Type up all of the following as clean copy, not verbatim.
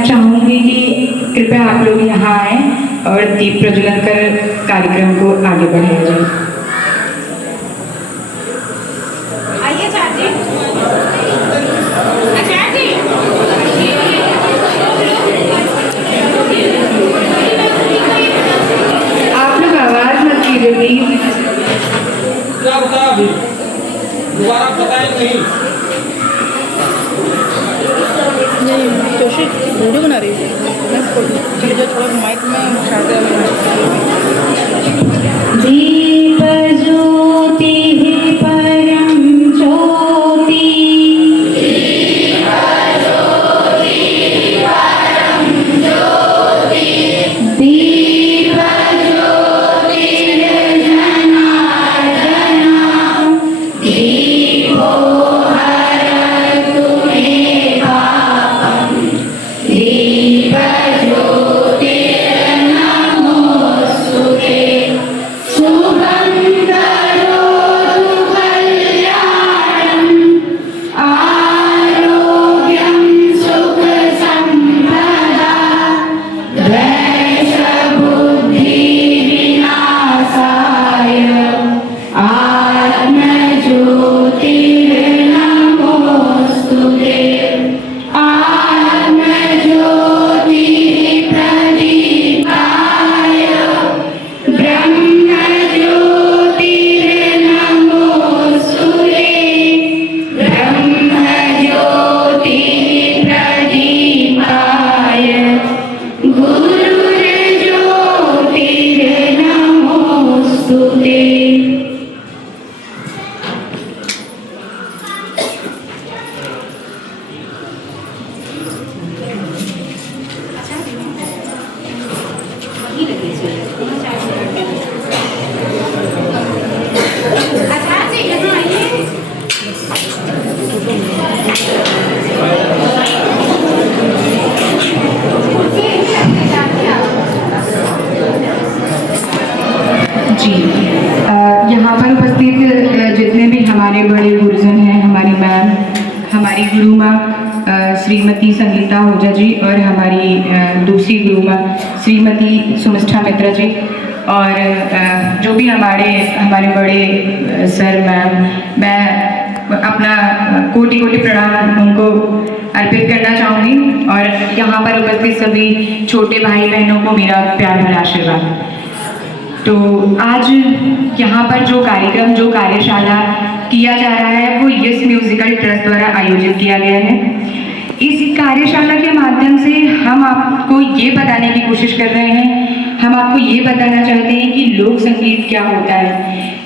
मैं चाहूँगी कि कृपया आप लोग यहाँ आए और दीप प्रज्वलन कर कार्यक्रम को आगे बढ़ाया जाए। आइए चाची। चाची। आप लोग आवाज़ मत कीजिए प्लीज। क्या बता अभी दोबारा बताए नहीं। जोशी वीडियो बना रही है। मैं चलिए थोड़ा माइक में शायद दीप ज्योति परम ज्योति, दीप ज्योति जनार्दना, दीपो हरतु मे पापं, दीप ज्योति नमोस्तुते, शुभं करोतु कल्याणं, आरोग्यं सुख संपदा, द्वेषबुद्धि विनाशाय, आत्मज्योतिर्नमोस्तुते, आत्मज्योतिः प्रदीपाय, ब्रह्मज्योतिर्नमोस्तुते, ब्रह्मज्योतिः प्रदीपाय, गुरुर्ज्योतिर्नमोस्तुते। चाची यहाँ आइए। जी, यहाँ पर उपस्थित जितने भी हमारे बड़े गुरुजन हैं, हमारी मैम, हमारी गुरु माँ श्रीमती संगीता आहूजा जी और हमारी दूसरी गुरु माँ श्रीमती सुमिष्ठा मित्रा जी, और जो भी हमारे बड़े सर मैम, मैं अपना कोटि कोटि प्रणाम उनको अर्पित करना चाहूँगी, और यहाँ पर उपस्थित सभी छोटे भाई बहनों को मेरा प्यार भरा आशीर्वाद। तो आज यहाँ पर जो कार्यक्रम, जो कार्यशाला किया जा रहा है वो यस म्यूजिकल ट्रस्ट द्वारा आयोजित किया गया है। इस कार्यशाला के माध्यम से हम आपको ये बताने की कोशिश कर रहे हैं, हम आपको ये बताना चाहते हैं कि लोक संगीत क्या होता है,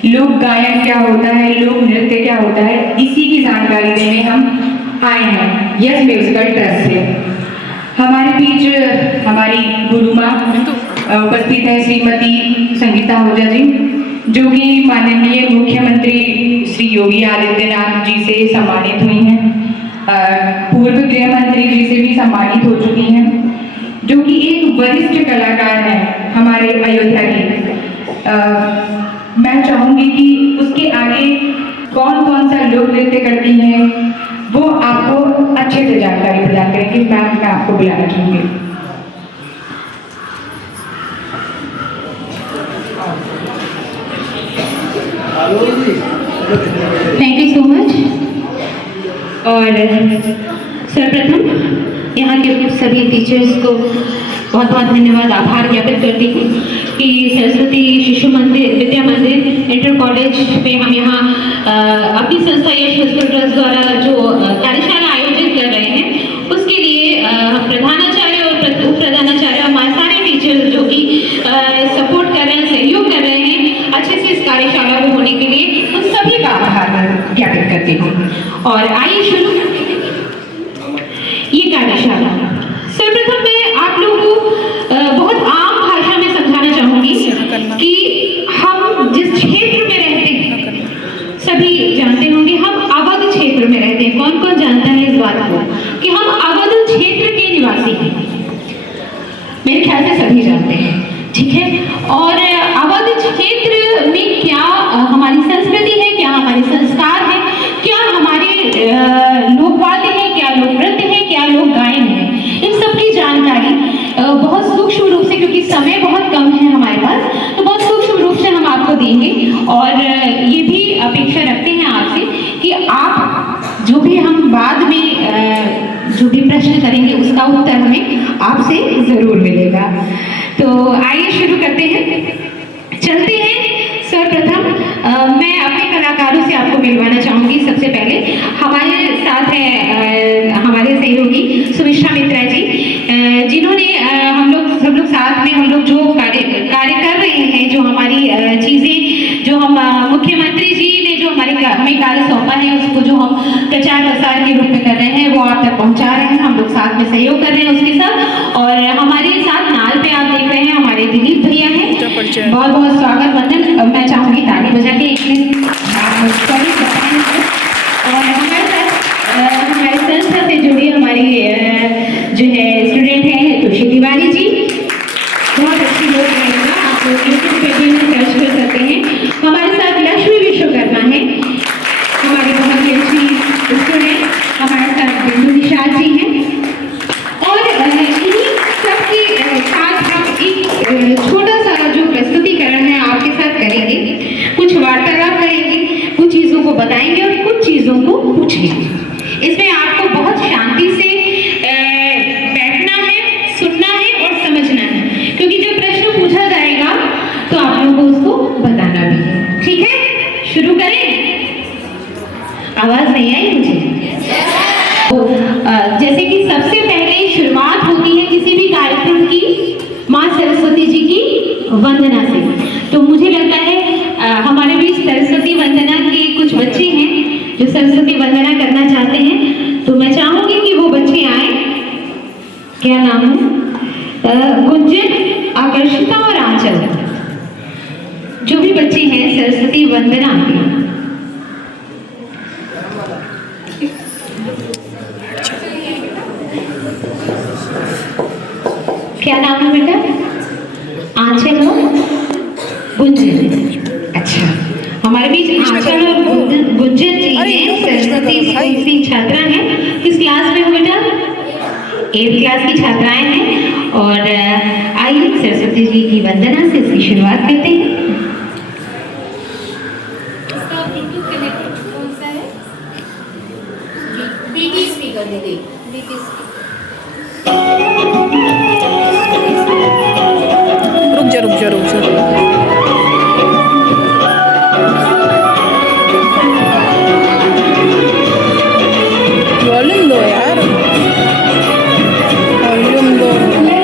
लोक गायन क्या होता है, लोक नृत्य क्या होता है, इसी की जानकारी देने हम आए हैं यस म्यूजिकल ट्रस्ट से। हमारे बीच हमारी गुरु माँ उपस्थित है श्रीमती संगीता आहूजा जी, जो कि माननीय मुख्यमंत्री श्री योगी आदित्यनाथ जी से सम्मानित हुई हैं, पूर्व गृह मंत्री जी से भी सम्मानित हो चुकी हैं, जो कि एक वरिष्ठ कलाकार हैं हमारे अयोध्या की। मैं चाहूँगी कि उसके आगे कौन कौन सा लोक नृत्य करती हैं वो आपको अच्छे से जानकारी प्रदान करेंगे। मैम, मैं आपको बुलाना चाहूँगी। Thank you so much. और सर्वप्रथम यहाँ के सभी टीचर्स को बहुत बहुत धन्यवाद, आभार ज्ञापित करती हूँ कि सरस्वती शिशु मंदिर विद्या मंदिर इंटर कॉलेज में हम यहाँ अपनी संस्था यश म्यूजिकल ट्रस्ट द्वारा जो कार्यशाला आयोजित कर रहे हैं उसके लिए प्रधानाचार्य और उप प्रधानाचार्य, हमारे सारे टीचर्स जो कि सपोर्ट कर रहे हैं, सहयोग कर रहे हैं अच्छे से इस कार्यशाला को होने के लिए, उन सभी का आभार ज्ञापित करती हूँ। और आइए शुरू ये कार्यशाला। सर्वप्रथम मैं आप लोगों को बहुत आम भाषा में समझाना चाहूंगी कि हम जिस क्षेत्र में रहते हैं सभी जानते होंगे, हम अवध क्षेत्र में रहते हैं। कौन कौन जानता है इस बात को कि हम अवध क्षेत्र के निवासी हैं? मेरे ख्याल से सभी जानते हैं, ठीक है। और अवध क्षेत्र में क्या हमारी संस्कृति है, क्या हमारे संस्कार है, क्या हमारे लोक सूक्ष्म रूप से, क्योंकि समय बहुत कम है हमारे पास, तो बहुत सूक्ष्म रूप से हम आपको देंगे। और ये भी अपेक्षा रखते हैं आपसे कि आप जो भी हम बाद में जो भी प्रश्न करेंगे उसका उत्तर हमें आपसे जरूर मिलेगा। तो आइए शुरू करते हैं, चलते हैं। सर्वप्रथम मैं अपने कलाकारों से आपको मिलवाना चाहूंगी। सबसे पहले हमारे साथ है हमारे सहयोगी सुमिश्रा मित्रा जी, जिन्होंने सब लोग साथ में हम लोग जो कार्य कर रहे हैं, जो हमारी चीजें, जो हम मुख्यमंत्री जी ने जो हमें कार्य सौंपा है, उसको जो हम प्रचार प्रसार के रूप में कर रहे हैं, वो आप तक पहुंचा रहे हैं। हम लोग साथ में सहयोग कर रहे हैं उसके साथ। और हमारे साथ नाल पे आप देख रहे हैं हमारे दिलीप भैया हैं। बहुत बहुत स्वागत वंदन मैं चाहूंगी ताली बजा के एक दिन और हमारे साथ हमारे संस्था से जुड़ी हमारी जो है स्टूडेंट है तुलसी तिवारी जी, बहुत अच्छी लोग हैं, आप लोग यूट्यूब पे भी सर्च कर सकते हैं। हमारे साथ लक्ष्मी विश्वकर्मा है, हमारी बहुत ही अच्छी स्टूडेंट। हमारे साथ बिंदु निषाद जी हैं। और इन्हीं सबके साथ हम एक छोटा सा जो प्रस्तुतिकरण है आपके साथ करेंगे, कुछ वार्तालाप करेंगे, कुछ चीज़ों को बताएंगे और कुछ चीज़ों को पूछेंगे। इसमें आपको बहुत शांति से बैठना है, सुनना है और समझना है, क्योंकि जब प्रश्न पूछा जाएगा तो आप लोगों को उसको बताना भी है। ठीक है, शुरू करें? आवाज नहीं आई मुझे। जैसे कि सबसे पहले शुरुआत होती है किसी भी कार्यक्रम की माँ सरस्वती जी की वंदना से। तो मुझे लगता है हमारे बीच सरस्वती वंदना के कुछ बच्चे हैं जो सरस्वती वंदना करना चाहते हैं, तो मैं चाहूंगी कि वो बच्चे आए। क्या नाम है? गुंजन, आकर्षिता और आंचल, जो भी बच्चे हैं सरस्वती वंदना के। क्या नाम है बेटा? आंचल और गुंजन। अच्छा, हमारे बीच आंचल और गुंजन जी हैं, सरस्वती स्कूल की छात्रा हैं। किस क्लास में हो बेटा? 8th क्लास की छात्राएं हैं। और आइए सरस्वती जी की वंदना से इसकी शुरुआत करते हैं। इसका ब्लूटूथ कनेक्ट कौन सा है? बीटी स्पीकर दीदी, बीटी स्पीकर। रुक जा। वॉल्यूम दो यार, वॉल्यूम दो। मैं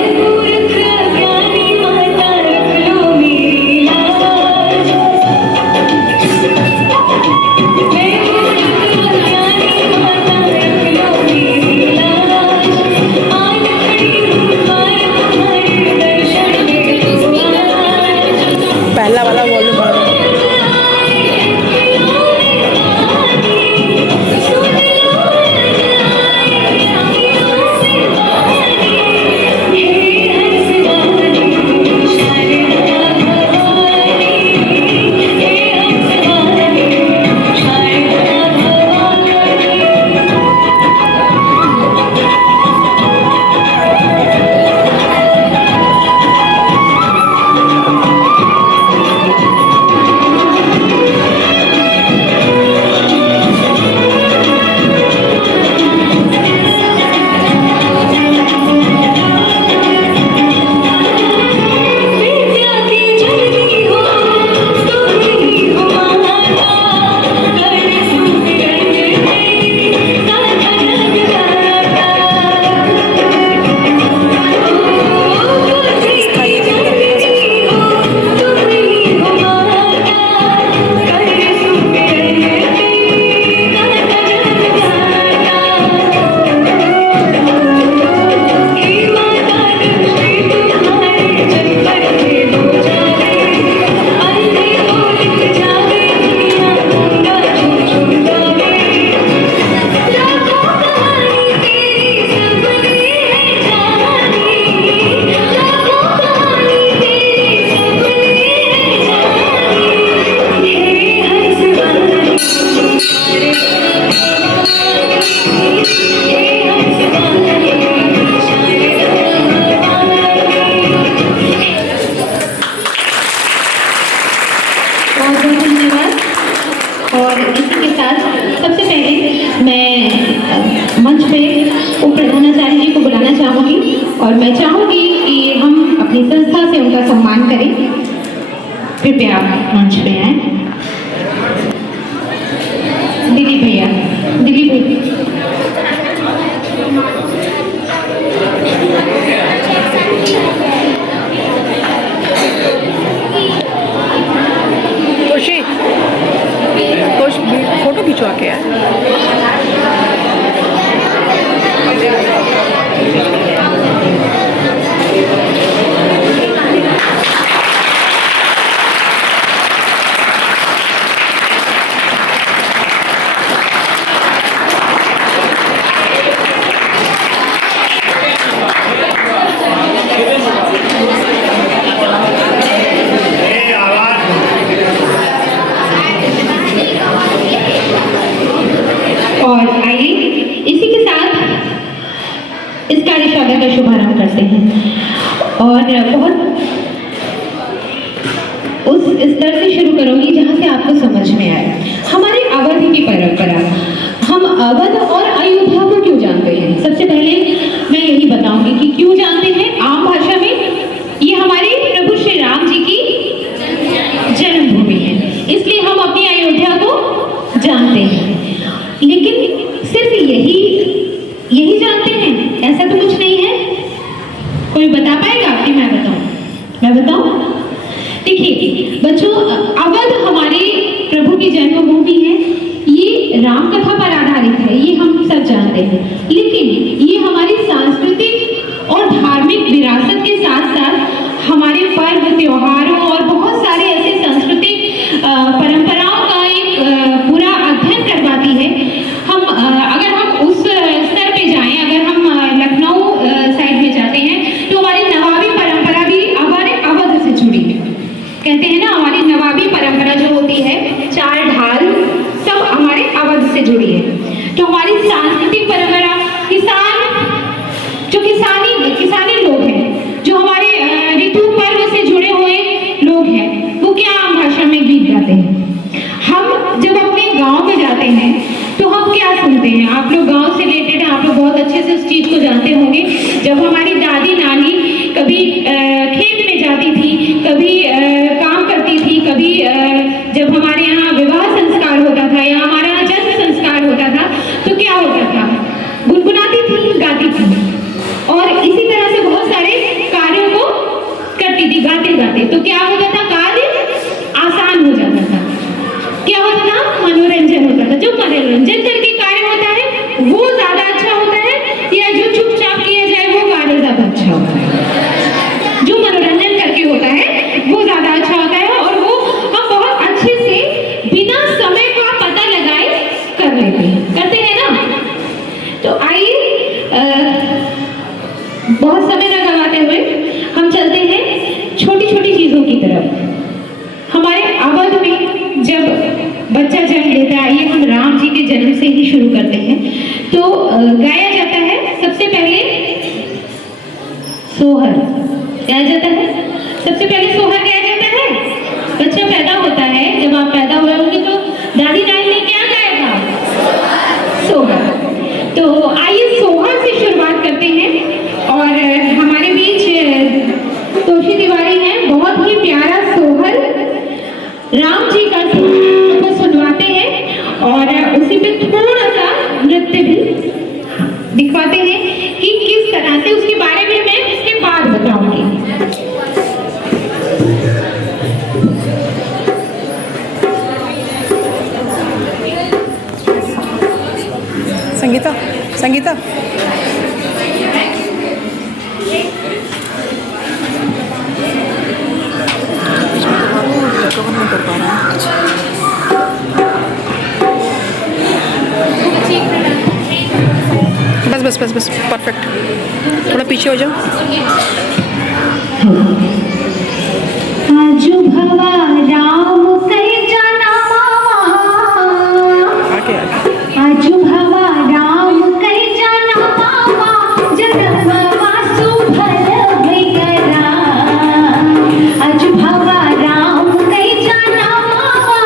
बहुत धन्यवाद। और इसी के साथ सबसे पहले मैं मंच पे उप प्रधानाचार्य जी को बुलाना चाहूँगी और मैं चाहूँगी कि हम अपनी संस्था से उनका सम्मान करें। कृपया आप मंच पे आए। दिलीप भैया, दिलीप भैया। तोशी फोटो खिंचवा के आए। और आइए इसी के साथ इस कार्यशाला का शुभारंभ करते हैं। और बहुत उस स्तर से शुरू करूंगी जहां से आपको समझ में आए। हमारे अवध की परंपरा, हम अवध और अयोध्या को क्यों जानते हैं? सबसे पहले मैं यही बताऊंगी कि क्यों जानते हैं। आम भाषा में ये हमारे प्रभु श्री राम जी की जन्मभूमि है, इसलिए हम अपनी अयोध्या को जानते हैं। लेकिन सिर्फ यही जानते हैं, ऐसा तो कुछ नहीं है। कोई बता पाएगा कि मैं बताऊं? देखिए बच्चों, अवध हमारे प्रभु की जन्मभूमि है। ये राम कथा पर आधारित है, ये हम सब जानते हैं। लेकिन ये हमारी सांस्कृतिक और धार्मिक विरासत के साथ साथ हमारे पर्व, त्योहारों और बहुत सारे ऐसे सांस्कृतिक परंपराओं का एक पूरा अध्ययन करवाती है। अगर हम उस स्तर पे जाएं, अगर हम लखनऊ साइड में जाते हैं तो हमारी नवाबी परंपरा भी हमारे अवध से जुड़ी है। कहते हैं ना, हमारी नवाबी परंपरा जो होती है, चाल ढाल सब हमारे अवध से जुड़ी है। तो हमारी सांस्कृतिक परंपरा, किसानी लोग हैं, जो हमारे ऋतु पर्व से जुड़े हुए लोग हैं, वो क्या आम भाषा में गीत गाते हैं। हम जब अपने गांव में जाते हैं तो हम क्या सुनते हैं? आप लोग गांव से रिलेटेड हैं, आप लोग बहुत अच्छे से उस चीज को जानते होंगे। जब हमारी दादी नानी कभी खेत में जाती थी, कभी काम करती थी, कभी जब हमारे यहाँ विवाह संस्कार होता था या हमारे यहाँ जन्म संस्कार होता था, तो क्या होता था? गुनगुनाती थी, गाती थी। और इसी तरह से बहुत सारे कार्यों को करती थी गाते गाते। तो क्या होता था? कार्य आसान हो जाता था। क्या होता था? मनोरंजन होता था। जो मनोरंजन करके कार्य होता है वो ज्यादा अच्छा होता है, या जो चुपचाप किया जाए वो कार्य ज्यादा अच्छा होता है? जो मनोरंजन करके होता है वो ज्यादा अच्छा होता है, और वो हम बहुत अच्छे से बिना समय का पता लगाए कर लेते हैं, करते हैं ना। तो आइए बहुत समय न गवाते हुए हम चलते हैं छोटी छोटी चीजों की तरफ। हमारे अवध में जब बच्चा जन्म लेता है, आइए हम राम जी के जन्म से ही शुरू करते हैं। तो गाया जाता है सबसे पहले सोहर। गाया जाता है सबसे पहले सोहर गाया जाता है। बच्चा पैदा होता है, जब आप पैदा हुए होंगे तो दादी नानी ने क्या गाया था? सोहर। तो आइए सोहर से शुरुआत करते हैं। और हमारे बीच तोशी तिवारी हैं, बहुत ही प्यारा सोहर राम जी का को सुनवाते हैं और उसी पे थोड़ा सा नृत्य भी दिखवाते हैं कि किस तरह से, उसके बारे में मैं इसके बाद बताऊंगी। संगीता कवर नहीं कर पा रहा है। बस परफेक्ट। थोड़ा पीछे हो जाओ। आजू भवा राम कई जाना आगे आजू भवा राम कई जाना मामा, जन्म वासु भल भैया। आजू भवा राम कई जाना मामा,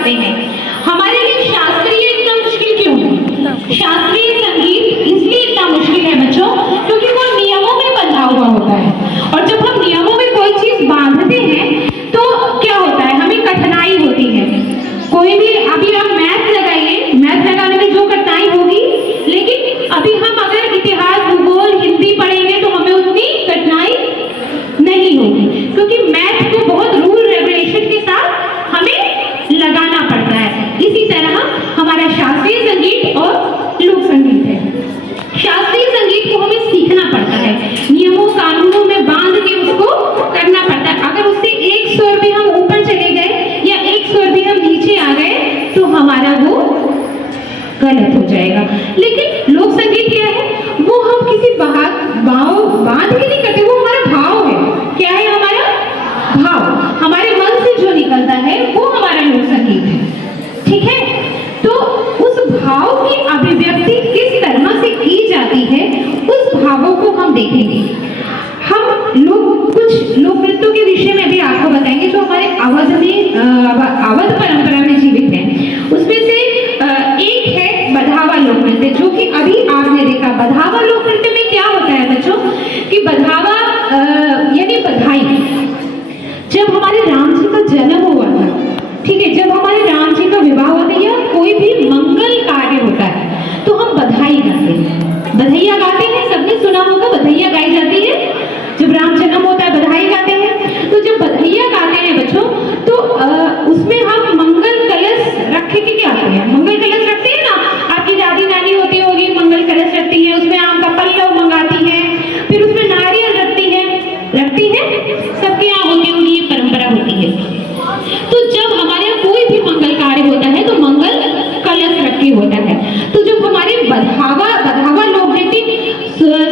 करते हैं। हमारे लिए शास्त्रीय इतना मुश्किल क्यों है? शास्त्रीय संगीत इसलिए इतना मुश्किल है बच्चों, क्योंकि वो नियमों में बंधा हुआ होता है, और जब हम नियमों में कोई चीज बांधते हैं तो क्या होता है, हमें कठिनाई होती है। कोई भी अभी आप मैथ लगाइए, मैथ लगाने में जो कठिनाई होगी, लेकिन अभी हम अगर इतिहास, भूगोल, हिंदी पढ़ेंगे तो हमें उतनी कठिनाई नहीं होगी, क्योंकि मैथ को बहुत रूल रेगुलेशन के साथ हमें लगाना पड़ता है। इसी तरह हमारा शास्त्रीय संगीत और लोक संगीत है। शास्त्रीय संगीत को हमें सीखना पड़ता है, नियमों कानूनों में बांध के उसको करना पड़ता है। अगर उससे एक स्वर भी हम ऊपर चले गए या एक स्वर भी हम नीचे आ गए तो हमारा वो गलत हो जाएगा। लेकिन लोक संगीत क्या है, वो हम किसी बांध के नहीं करते, वो हमारा भाव है। क्या है हमारा भाव, हमारे मन से जो निकलता है वो हमारा लोक संगीत है। ठीक है, तो उस भाव की अभिव्यक्ति किस तरह से की जाती है, उस भावों को हम देखेंगे। हम लोग कुछ लोक नृत्यों के विषय में भी आपको बताएंगे जो हमारे अवध परंपरा में जीवित है। उसमें से एक है बधावा लोक नृत्य, जो कि अभी आपने देखा। बधावा लोक नृत्य में क्या होता है बच्चों, कि बधावा यानी बधाई। जब हमारे राम जी का जन्म हुआ था, ठीक है, जब हमारे राम जी का विवाह होता है या कोई भी मंगल कार्य होता है तो हम बधाई गाते हैं, बधाइयाँ गाते हैं। सबने सुना होगा बधाइयाँ गाई जाती है जब राम जन्म होता है, बधाई गाते हैं। तो जब बधाइयाँ गाते हैं बच्चों, तो उसमें हम मंगल कलश रख के क्या आते हैं, मंगल कलश रखते हैं ना। आपकी दादी नानी होती होगी, मंगल कलश रखती है, उसमें आम का पल्लव मंगाती है, फिर उसमें नारियल रखती है सबके यहाँ होती होगी, ये परंपरा होती है। तो जब हमारे यहाँ कोई भी मंगल कार्य होता है तो मंगल कलश रख के होता है। तो जब हमारे बधावा लोक नृत्य,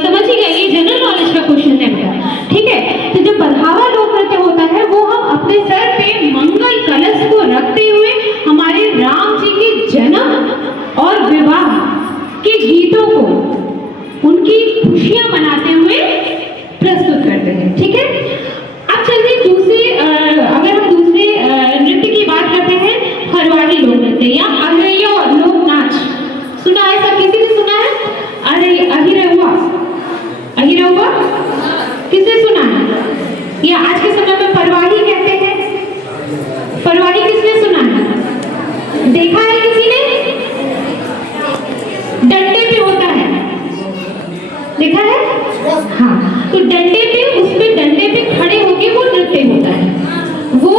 समझिएगा ये जनरल नॉलेज का क्वेश्चन है बेटा, ठीक है। तो जब बधावा लोक नृत्य होता है वो हम अपने सर पे मंगल कलश को रखते हुए हमारे राम जी के जन्म और विवाह के गीतों को, उनकी खुशियां मनाते हुए प्रस्तुत करते हैं। ठीक है, अब चलिए अगर हम दूसरे नृत्य की बात करते हैं, फरवाही लोक नृत्य या अहिरैया लोक नाच। सुना है सब, किसी ने सुना है? अहिरौआ किसने सुना है? या आज के समय में फरवाही कहते हैं। फरवाही किसने सुना है, देखा है किसी ने? डंडे पे होता है, देखा है? हाँ, तो डंडे पे, उसमें डंडे पे खड़े होके वो नृत्य होता है। वो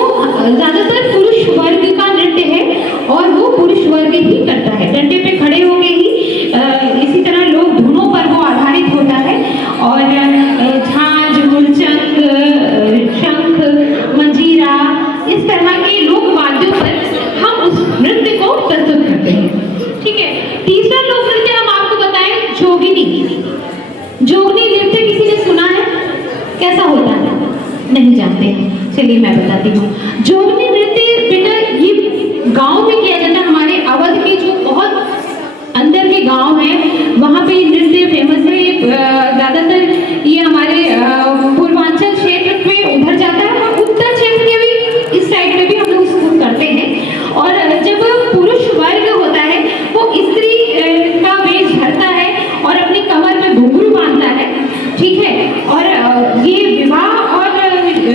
ज्यादातर पुरुष वर्ग का नृत्य है और वो पुरुष वर्ग ही करता है, डंडे पे खड़े होके ही। इसी तरह लोक धुनों पर वो आधारित होता है और झांझ, मुलचंग, शंख, मंजीरा, इस तरह के लोक वाद्यों पर हम उस नृत्य को प्रस्तुत करते हैं। ठीक है, तीसरा लोक नृत्य हम आपको बताएं, जोगिनी। जोगनी नृत्य किसी ने सुना है? कैसा होता है? नहीं जानते? चलिए मैं बताती हूँ। जोगनी नृत्य बेटा ये गांव में किया जाता है। हमारे अवध के जो बहुत अंदर के गांव हैं वहाँ पे नृत्य फेमस है। ज्यादातर ये हमारे पूर्वांचल क्षेत्र में उधर जाता है और उत्तर क्षेत्र के भी इस साइड में भी हम लोग इसको करते हैं। और जब पुरुष वर्ग होता है वो स्त्री का वेश धरता है और अपनी कमर में घुंघरू बांधता है, ठीक है। और ये विवाह और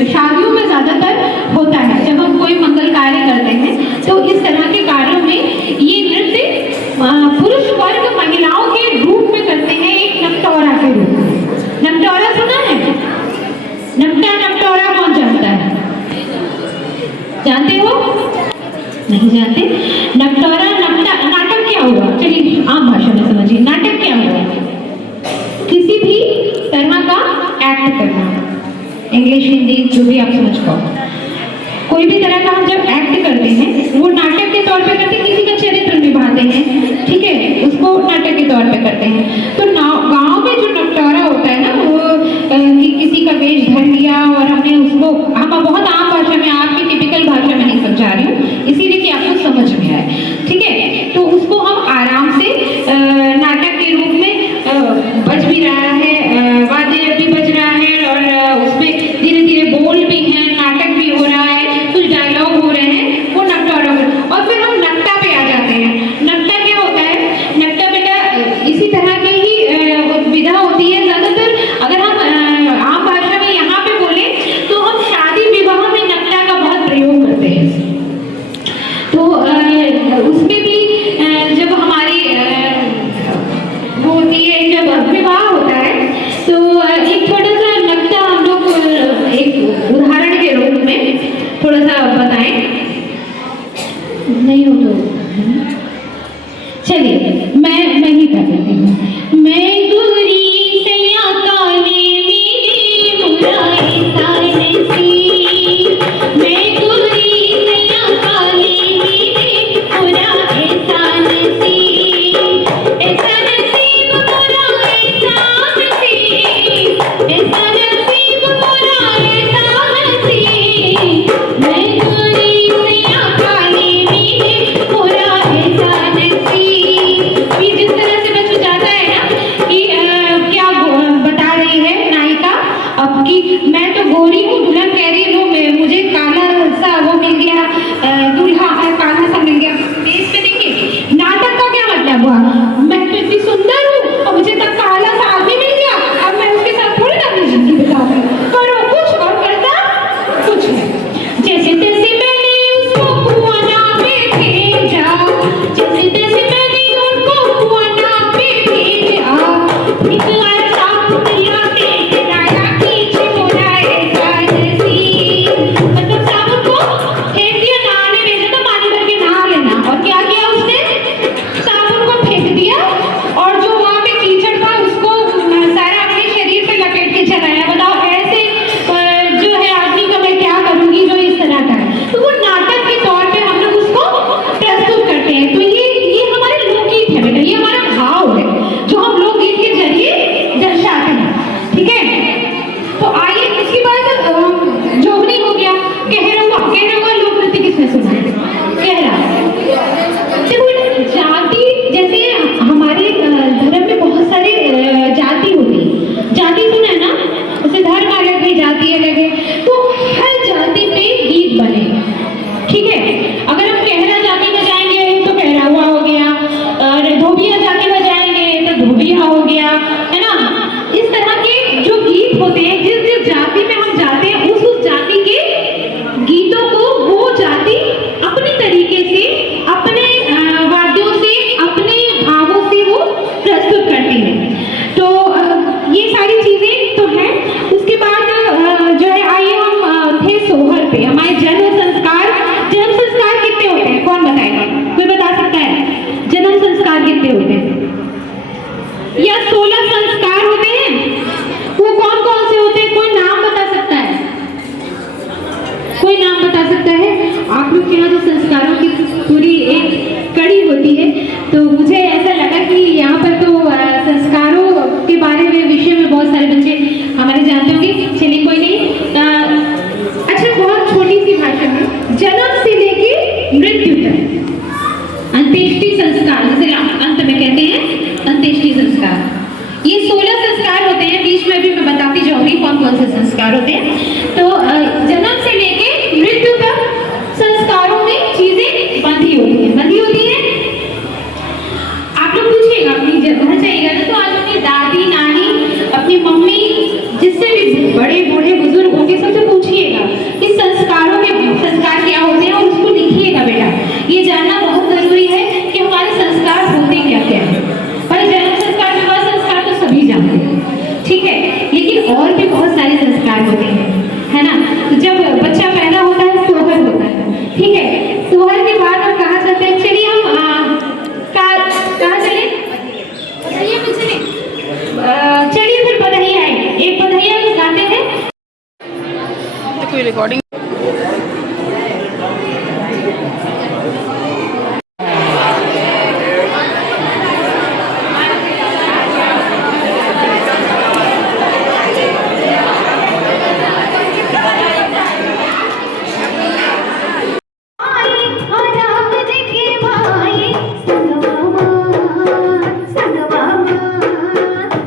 शादियों में ज्यादातर होता है। जब हम कोई मंगल कार्य करते हैं तो इस तरह के कार्यों में ये नृत्य पुरुष वर्ग महिलाओं के रूप में करते हैं, एक नकटौरा के रूप में। नकटौरा सुना है? नकटौरा कौन जानता है? जानते हो? नहीं जानते? नकटौरा नाटक क्या हुआ? चलिए आम भाषा में समझिए, नाटक क्या हुआ? किसी भी तरह का एक्ट करना, इंग्लिश हिंदी जो भी आप समझ पाओ, कोई भी तरह का हम जब एक्ट करते हैं वो नाटक के तौर पे करते हैं, किसी का चरित्र निभाते हैं, ठीक है, उसको नाटक के तौर पे करते हैं। तो गांव में जो नकटौरा होता है ना, वो कि किसी का वेश धर लिया और हमने उसको, हम बहुत आम भाषा में, आपकी टिपिकल भाषा में नहीं समझा रही हूँ, इसीलिए कि आपको समझ में आए, ठीक है। तो उसको हम आराम से नाटक के रूप में बज भी रहा है, वाद्य भी बज रहा है और उसमें धीरे धीरे बोल भी हैं, नाटक भी हो रहा है, कुछ डायलॉग हो रहे हैं, वो नकटौरा। और तो उसमें भी जब हमारी वो होती है, जब विवाह होता है तो एक छोटा सा नक्शा हम लोग एक उदाहरण के रूप में थोड़ा सा बताएं। नहीं हो तो चलिए मैं ही कर देती हूँ। मैं गुरी सैया काले मेरे मुराए सारे सी, मैं गुरी सैया काले मेरे मुराए सारे सी, ऐसा नसीब मोरा ऐसा नसीब, ऐसा नसीब मोरा ऐसा नसीब, मैं गुरी सैया काले मेरे मुरा ऐसा नसीब। अभी जिस तरह से बच्चों जाता है ना कि क्या बता रही है नायिका अब की, मैं तो गोरी हूँ, दुल्हन कह रही है मुझे काला सा वो मिल गया, दूल्हा काला सा मिल गया। स्टेज पे देखिए नाटक का क्या मतलब हुआ, मैं तो इतनी सुंदर हूँ और मुझे तक काला सा आदमी मिल गया, अब मैं उसके साथ थोड़ी ना अपनी जिंदगी बिताऊंगी, करो कुछ और करता कुछ है। जैसे तैसे मैंने उसको कुआना पे भेजा, जैसे तैसे मैंने उनको कुआना पे भेजा, निकला साफ दुनिया के किनारा खींच मोरा ऐसा नसीब। मतलब साबुन को फेंक दिया, नहाने भेजा तो पानी भर के नहा लेना, और क्या किया उसने, साबुन को फेंक दिया और जो वहाँ पे कीचड़ था उसको सारा अपने शरीर पे लपेट के चलाया। बताओ ऐसे जो है आदमी का मैं क्या करूंगी जो इस तरह का है। तो वो नाटक के तौर पे हम लोग उसको प्रस्तुत करते हैं। तो ये हमारे लोकगीत है बेटा, ये हमारा भाव है जो हम लोकगीत के जरिए दर्शाते हैं, ठीक है। तो आइए इसके बाद जोगनी हो गया, कहरवा लोक नृत्य किसने सुना है, कहरा। देखो जाति, जैसे हमारे धर्म में बहुत सारे जाति होती है, जाति सुना है ना, जैसे धर्म अलग है जाति अलग है, तो हर जाति पे गीत बने, ठीक है। अगर हम कहरा जाति में जाएंगे तो कहरावा हो गया, और धोबिया जाति में जाएंगे तो धोबिया हो गया, है ना। इस तरह के जो गीत होते हैं, जिस जिस जाति में हम जाते हैं उस जाति के गीतों को वो जाति अपने तरीके से, अपने वाद्यों से, अपने भावों से वो प्रस्तुत करती है। तो ये सारी चीजें तो हैं। उसके बाद जो है आइए हम थे सोहर पे, हमारे जन्म संस्कार कितने होते हैं, कौन बताएगा, कोई बता सकता है जन्म संस्कार कितने होते हैं, या 16 संस्कार होते हैं, वो कौन कौन से होते हैं, कोई नाम बता सकता है, कोई नाम बता सकता है। आप लोग के यहाँ जो संस्कारों की पूरी एक कड़ी होती है, तो मुझे ऐसा लगा कि यहाँ पर तो संस्कारों के बारे में विषय में बहुत सारे बच्चे हमारे जानते होंगे। चलिए कोई नहीं, अच्छा बहुत छोटी सी भाषा में, जन्म से लेके मृत्यु तक अंत्येष्टि संस्कार, जिसे अंत में कहते हैं अंत्येष्टि संस्कार, ये 16 संस्कार होते हैं। बीच में भी मैं बताती जाऊंगी कौन कौन से संस्कार होते हैं। तो जन्म से लेके मृत्यु तक संस्कारों में चीजें बंधी होती है। आप लोग पूछिएगा, अपनी घर जाइएगा ना तो आज अपनी दादी नानी, अपनी मम्मी, जिससे भी बड़े बूढ़े बुजुर्ग होंगे सबसे पूछिएगा कि संस्कारों के संस्कार क्या होते हैं, और उसको लिखिएगा बेटा। ये जानना बहुत जरूरी है कि हमारे संस्कार होते क्या क्या है। पर जन्म संस्कार, विवाह संस्कार तो सभी जानते हैं, ठीक है, लेकिन और भी बहुत सारे संस्कार होते हैं, है ना। तो जब बच्चा पैदा होता है सोहर होता है, ठीक है। सोहर के बाद हम कहाँ चलते हैं, चलिए हम कहाँ चले, चलिए फिर बधैया है, एक बधैया गाते हैं। कोई रिकॉर्डिंग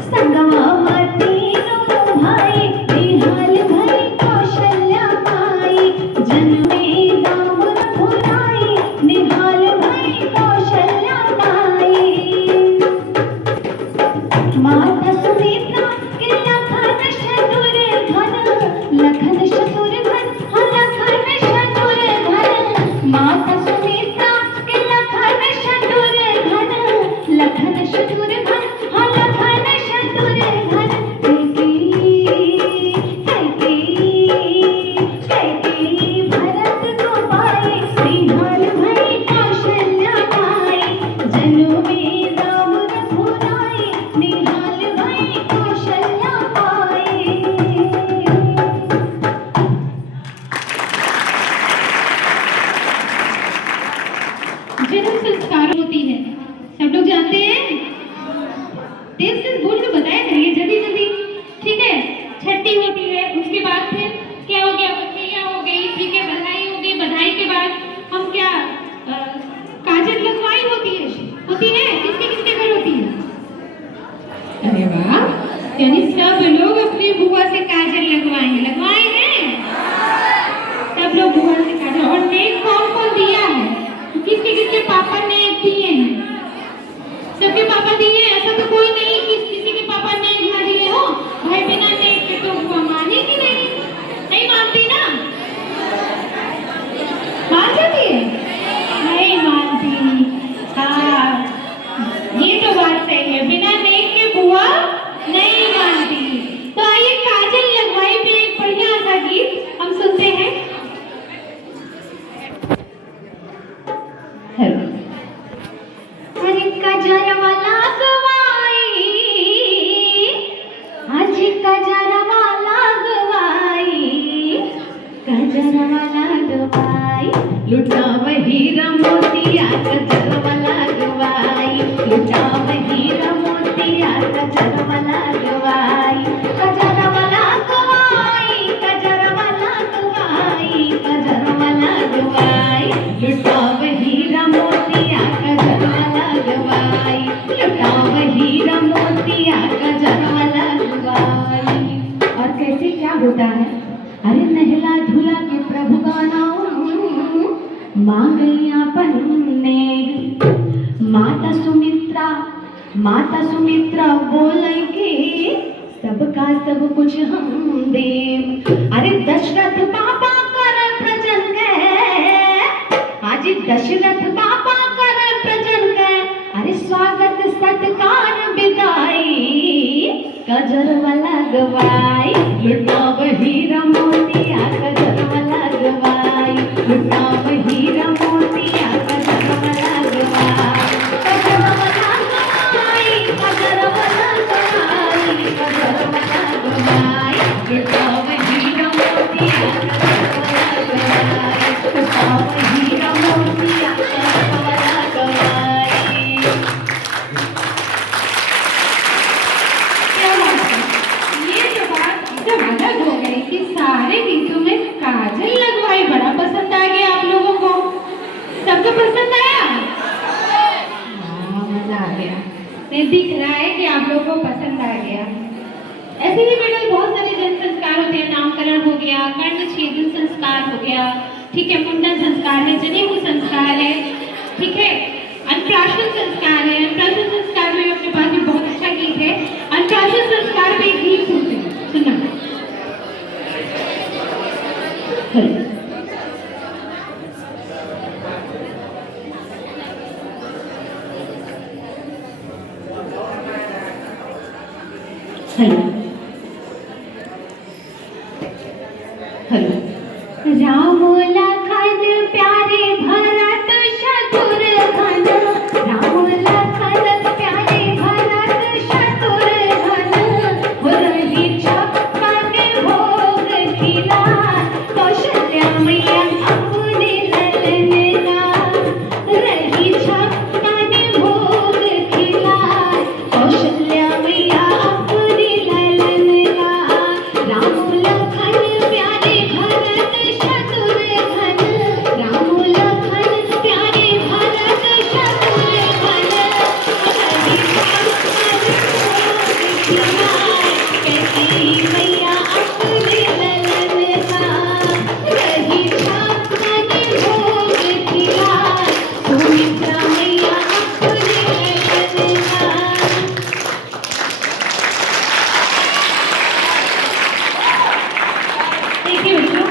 संगवा मती नो भाई, बिहाल भाई कौशल्या जन्म संस्कार होती है, सब लोग जानते हैं। तेज तेज बोल के बताया करिए जल्दी जल्दी, ठीक है। छठी होती है, उसके बाद फिर क्या हो गया, बधाइयाँ हो गई, ठीक है, बधाई हो गई। बधाई के बाद हम क्या काजल लगवाई होती है किसके किसके घर होती है? अरे वाह, यानी सब लोग अपनी बुआ से काजल लगवाए हैं। सब लोग बुआ से काजल। और नेक कौन कौन दिया है? किसके किसके पापा नेक दिए हैं? सबके पापा दिए हैं, ऐसा तो कोई नहीं कि किसी के पापा नेक ना दिए हो। भाई बिना नेक के तो बुआ मानेगी नहीं मानती ना? मान जाती है? नहीं मानती। हाँ, ये तो बात सही है, बिना नेक के बुआ नहीं मानती। तो आइए काजल लगवाई पे एक बढ़िया सा गीत हम सुनते हैं। अरे कजरवा लगवाई, आज कजरवा लगवाई, कजरवा लगवाई, लुटावही रमोतिया कजरवा लगवाई, लुटावही रमोतिया कजरवा लगवाई, कजरवा लगवाई, कजरवा लगवाई, कजरवा लगवाई, लुटावही रमोतिया कजरवा लगवाई, लुटावही रमोतिया कजरवा लगवाई। और कैसे क्या होता है? अरे नहला धुला के प्रभु गाना मांगैया पन्ने, माता सुमित्रा बोले कि सबका सब कुछ हम देव। अरे दशरथ बाबा कर प्रजन गए, आज दशरथ बाबा कर प्रजन गए, अरे स्वागत सत्कार विदाई, कजरवा लगवाई, लुटावही रमोतिया कजरवा लगवाई, लुटावही रमोतिया कजरवा लगवाई, कजरवा लगवाई, कजरवा लगवाई, कजरवा लगवाई, लुटावही रमोतिया कजरवा लगवाई, लुटावही रमोतिया कजरवा लगवाई। जब अलग हो गए कि सारे गीतों में काजल लगवाई बड़ा पसंद आ गया आप लोगों को, सबको पसंद आया? हाँ, मजा आ गया। दिख रहा है कि आप लोगों को पसंद आ गया। ऐसे ही बेटा बहुत सारे जन संस्कार होते हैं, नामकरण हो गया, कर्ण छेदन संस्कार हो गया, ठीक है, मुंडन संस्कार है, जनेऊ संस्कार है, ठीक है, अन्नप्राशन संस्कार है। अन्नप्राशन संस्कार में अपने पास भी बहुत अच्छा गीत है। अन्नप्राशन संस्कार पे एक गीत सुनते हैं, सुनना। Hello hello. राम लखन प्यारे भरत शत्रुघ्न, राम लखन प्यारे भरत शत्रुघ्न, रही छप्पन भोग खिला, कौशल्या मैया अपने ललन का, रही छप्पन भोग खिला, कौशल्या मैया अपने ललन का, राम लखन प्यारे भरत शत्रुघ्न, राम लखन प्यारे भरत शत्रुघ्न, रही कैसी मैया अपने ललन का, रही छप्पन भोग खिला, सुमित्रा मैया अपने ललन का। देखिए बच्चों,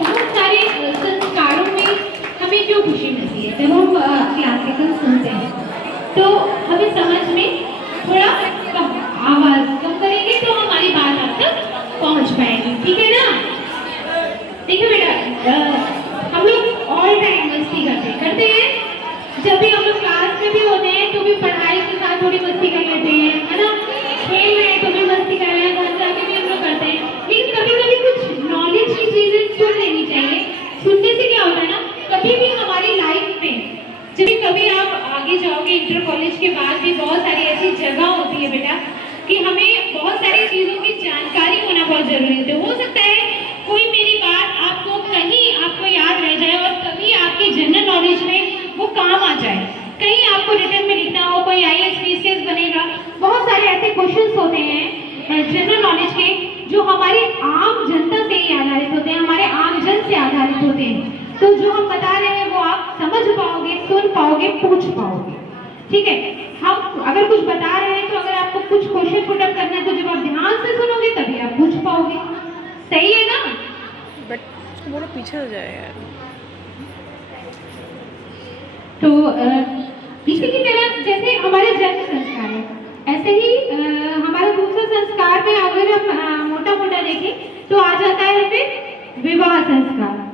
बहुत सारे संस्कारों में हमें क्यों खुशी मिलती है? जब हम क्लासिकल सुनते हैं तो हमें समझ में थोड़ा कम आवाज कम करेंगे तो हमारी बात आप तक पहुंच पाएगी, ठीक है ना? देखिए बेटा, हम लोग ऑल टाइम मस्ती करते हैं। जब भी हम लोग क्लास में भी होते हैं तो भी पढ़ाई के साथ थोड़ी मस्ती कर लेते हैं, है ना? खेल रहे हैं तो भी मस्ती कर रहे हैं, घर जाके भी हम लोग करते हैं। लेकिन कभी कभी कुछ नॉलेज की चीजें सुन लेनी चाहिए। सुनने से क्या होता है ना, कभी भी हमारी लाइफ में जब कभी आप आगे जाओगे इंटर कॉलेज के बाद भी बहुत सारी ऐसी जगह होती है बेटा कि हमें बहुत सारी चीज़ों की जानकारी होना बहुत जरूरी होती है। हो सकता है कोई मेरी बात आपको कहीं आपको याद रह जाए और कभी आपकी जनरल नॉलेज में वो काम आ जाए, कहीं आपको रिटर्न में लिखना हो, कोई IAS PCS बनेगा। बहुत सारे ऐसे क्वेश्चंस होते हैं जनरल नॉलेज के जो हमारी आम जनता से ही आधारित होते हैं, हमारे आम जन से आधारित होते हैं। तो जो हम बता रहे हैं वो आप समझ पाओगे, सुन पाओगे, पूछ पाओगे। ठीक है, हम अगर कुछ बता रहे हैं तो अगर आपको कुछ क्वेश्चन पुट अप करना है तो जब आप ध्यान से सुनोगे तभी आप पूछ पाओगे। सही है ना? बट उसको बोलो पीछे हो जाए यार। तो इसी की तरह जैसे हमारे जन्म संस्कार है, ऐसे ही हमारा दूसरा संस्कार में अगर हम मोटा मोटा देखें तो आ जाता है फिर विवाह संस्कार।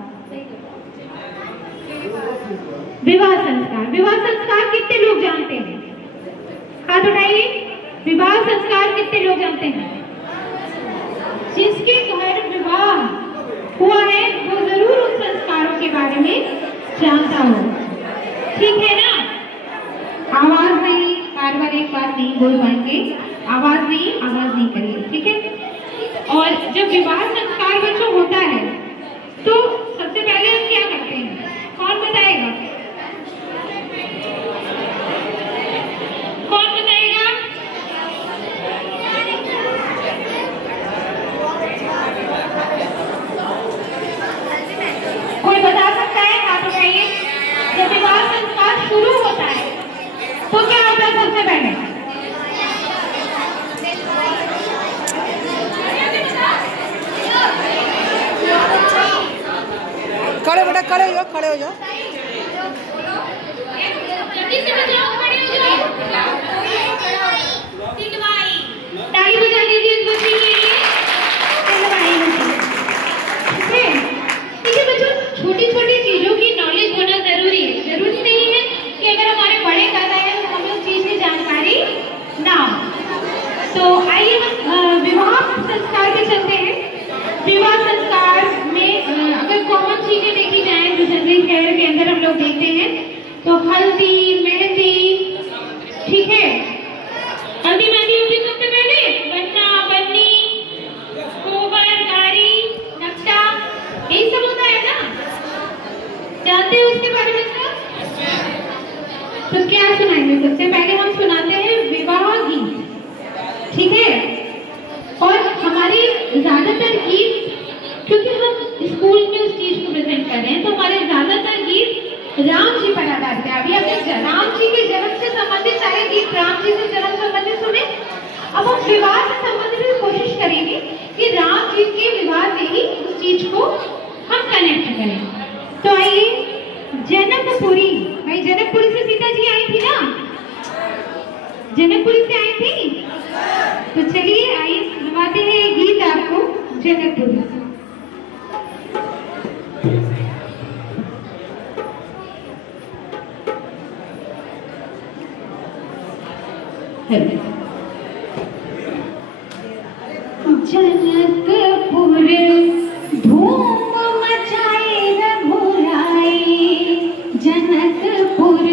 विवाह संस्कार, विवाह संस्कार कितने लोग जानते हैं? हाथ उठाइए। विवाह संस्कार कितने लोग जानते हैं? जिसके घर विवाह हुआ है वो जरूर उन संस्कारों के बारे में जानता हो। ठीक है ना? आवाज नहीं, बार बार एक बात नहीं बोल पाएंगे, आवाज नहीं करिए। ठीक है? और जब विवाह संस्कार बच्चों होता है तो सबसे पहले हम क्या करते हैं? कौन बताएगा? कौन बताएगा? कोई बता सकता है? हाथ उठाइए। जब विवाह संस्कार शुरू होता है तो क्या होता है? सबसे पहले खड़े बेटा, खड़े हो जाओ, खड़े हो जाओ। जल्दी से बजाओ, खड़े हो जाओ। ताली बजा दीजिए इस बच्चे के लिए। ठीक है? ठीक है बच्चों, छोटी छोटी चीजों की नॉलेज होना जरूरी है। जरूरी नहीं है कि अगर हमारे बड़े कर रहे हैं तो हमें उस चीज की जानकारी ना हो। तो आइए हम विवाह संस्कार पे चलते हैं। विवाह संस्कार में अगर कॉमन चीजें देखी जाए जो जनरल हेयर के अंदर हम लोग देखते हैं तो हल्दी, मेहंदी। ठीक है? हल्दी मेहंदी होती है सबसे पहले, बनना बननी, गोबर, गाड़ी, नक्शा, यही सब होता है ना? जानते हो उसके बारे में सब? तो क्या सुनाएंगे? सबसे पहले हम सुनाते हैं विवाह गीत। ठीक है? और हमारे ज्यादातर गीत, क्योंकि हम स्कूल में उस चीज को प्रेजेंट कर रहे हैं तो हमारे ज्यादातर गीत राम जी पर आधारित है। अभी हमने राम जी के जन्म से संबंधित सारे गीत राम जी से जन्म संबंधित सुने। अब हम विवाह से संबंधित कोशिश करेंगे कि राम जी के विवाह से ही उस चीज को हम कनेक्ट करें। तो आइए, जनकपुरी, भाई जनकपुरी से सीता जी आई थी ना? जनकपुरी से आई थी? तो चलिए आइए सुनाते हैं ये गीत आपको, जनकपुरी। जनकपुर धूम मचाए रघुराई, जनकपुर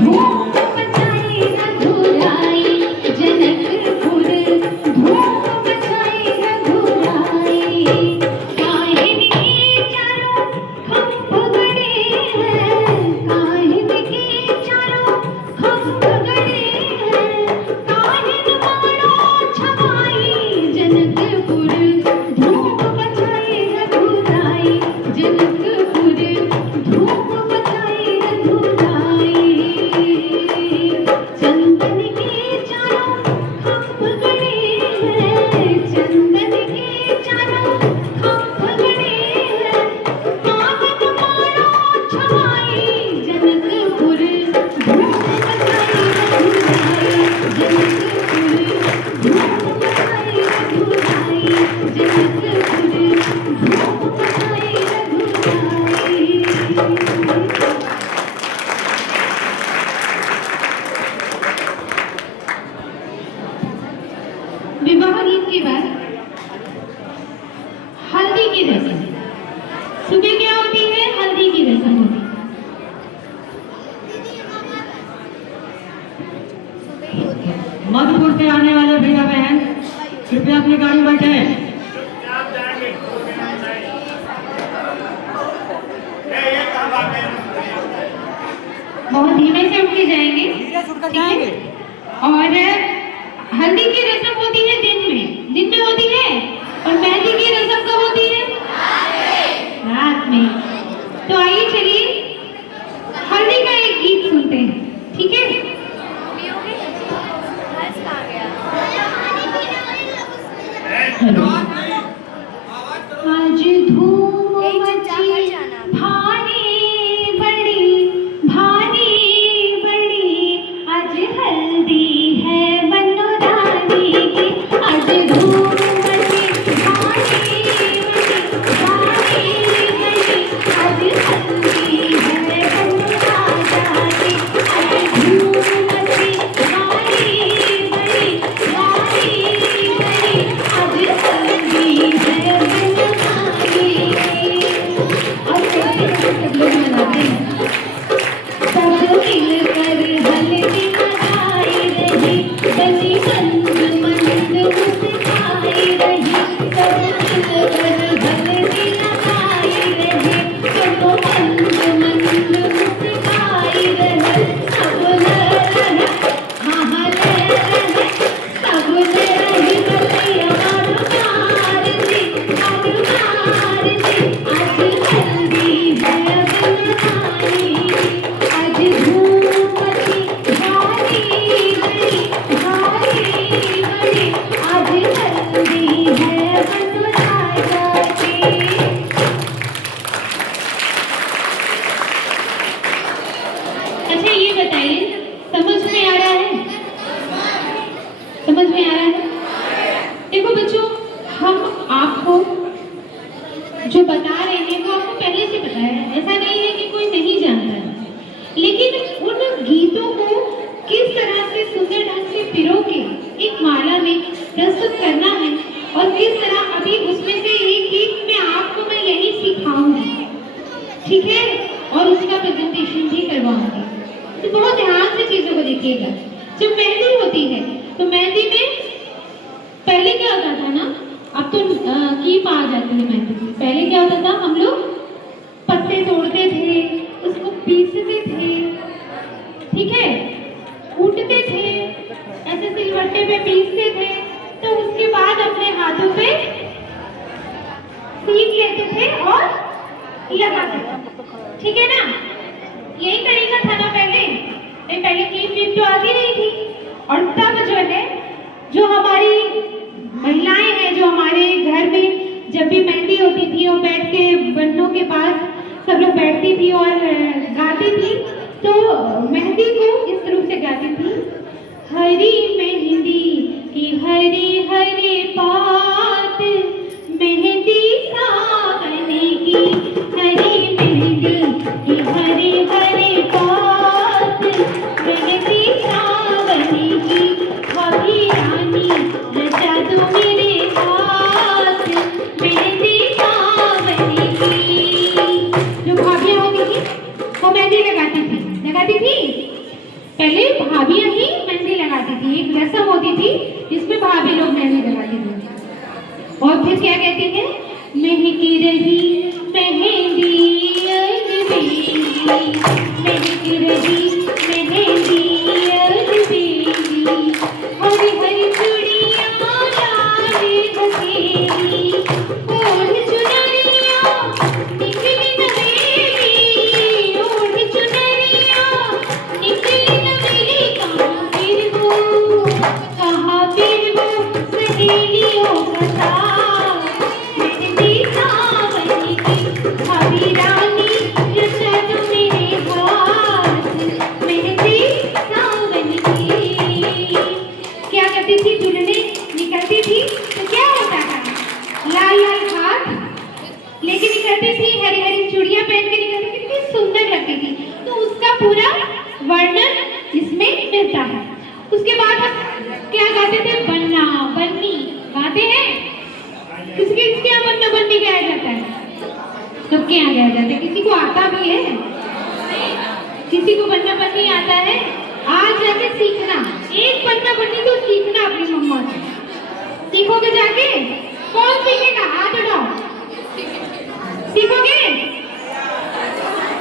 धूम मचाए रघुराई, जनकपुर धूम मचाए रघुराई। काहिन के चारों खंभ गड़े हैं, काहिन के चारों खंभ गड़े हैं, काहिन मारो छवाई, जनकपुर मधुपुर से आने वाले भैया बहन कृपया अपनी गाड़ी में बैठे। बहुत धीमे से उठ के जाएंगे, और हल्दी की रस्म होती है दिन में होती है, और मेहंदी की रस्म कब होती है? रात में। तो आइए चलिए हल्दी का एक गीत सुनते हैं, ठीक है? आज धूम मची भारी बड़ी आज हल्दी है बनोरानी की। आज धूम मची भारी बड़ी आज हल्दी है बनोरानी की। आज धूम मची भारी बड़ी आज हल्दी है बनोरानी की। और सब लोग मनाते हैं, सब मिलकर हल्दी मनाई रही, बनी मंद मंद मुस्काई रही। सब मिलकर हल्दी लगाई रही, सब मंद मंद मुस्काई रही। सब ले रहे, हाँ ले रहे, सब ले रही बतिया मारो मार दी। आज हल्दी है बनोरानी, आज धूम मची भारी बड़ी आज हल्दी है बनोरानी की। अच्छा ये बताइए, समझ में आ रहा है? समझ में आ रहा है? देखो बच्चों, हम आपको जो बता रहे हैं वो आपको पहले से पता है, ऐसा नहीं है कि कोई नहीं जानता है। लेकिन उन गीतों को किस तरह से सुंदर ढंग से पिरो के एक माला में प्रस्तुत करना है, और किस तरह अभी उसमें से एक गीत में आपको मैं यही सिखाऊंगी, ठीक है? और उसका प्रेजेंटेशन भी करवाऊंगी। तो बहुत ध्यान से चीजों को देखिएगा। जब मेहंदी होती है तो मेहंदी में पहले क्या होता था ना, अब तो कीप आ जाती है मेहंदी में। पहले क्या होता था, हम लोग पत्ते तोड़ते थे, उसको पीसते थे, ठीक है, कूटते थे, ऐसे सिलवट्टे पे पीसते थे। तो उसके बाद अपने हाथों पे सीख लेते थे और लगाते थे, ठीक है ना? यही तरीका था ना पहले। पहले कीप तो आती नहीं थी, और तब जो है, जो हमारी महिलाएं हैं, जो हमारे घर में जब भी मेहंदी होती थी, वो बैठ के बन्नों के पास सब लोग बैठती थी और गाती थी। तो मेहंदी को इस रूप से गाती थी, हरी मेहंदी की हरी हरी पात, मेहंदी सावन की, हरी मेहंदी की हरी हरी पात, मेहंदी सावन की, भाभी रानी रचा दो मेरे हाथ, मेहंदी सावन की। जो भाभियाँ होती थी वो मेहंदी लगाती थी। पहले भाभियाँ ही मेहंदी लगाती थी, एक रस्म होती थी जिसमें भाभी लोग मेहंदी लगाती थी। और फिर क्या कहती है, महकी रही मेहंदी अलबेली, महकी रही मेहंदी अलबेली, हरी हरी चूड़ियाँ लाली बसेली, ओढ़ चुनरिया निकली नवेली, ओढ़ चुनरिया निकली नवेली, कहाँ फिर वो सहेलियों का साथ, मेहंदी सावन की, भाभी रानी रचा दो मेरे हाथ, मेहंदी सावन की। क्या करती थी, दुल्हने निकलती थी तो क्या होता था, लाल लाल हाथ लेके निकलती थी, हरी हरी चूड़ियां पहन के निकलती थी, कितनी सुंदर लगती थी। तो उसका पूरा वर्णन इसमें मिलता है। उसके बाद क्या गाते थे, बन्ना बन्नी गाते हैं। किसके यहाँ बन्ना बन्नी गाया जाता है? सबके यहाँ गाया जाता है। किसी को आता भी है? किसी को बन्ना बन्नी आता है? आज जाके सीखना, एक पन्ना बननी तो सीखना अपनी मम्मा से। सीखोगे जाके? कौन सीखेगा? हाथ उठाओ। सीखोगे?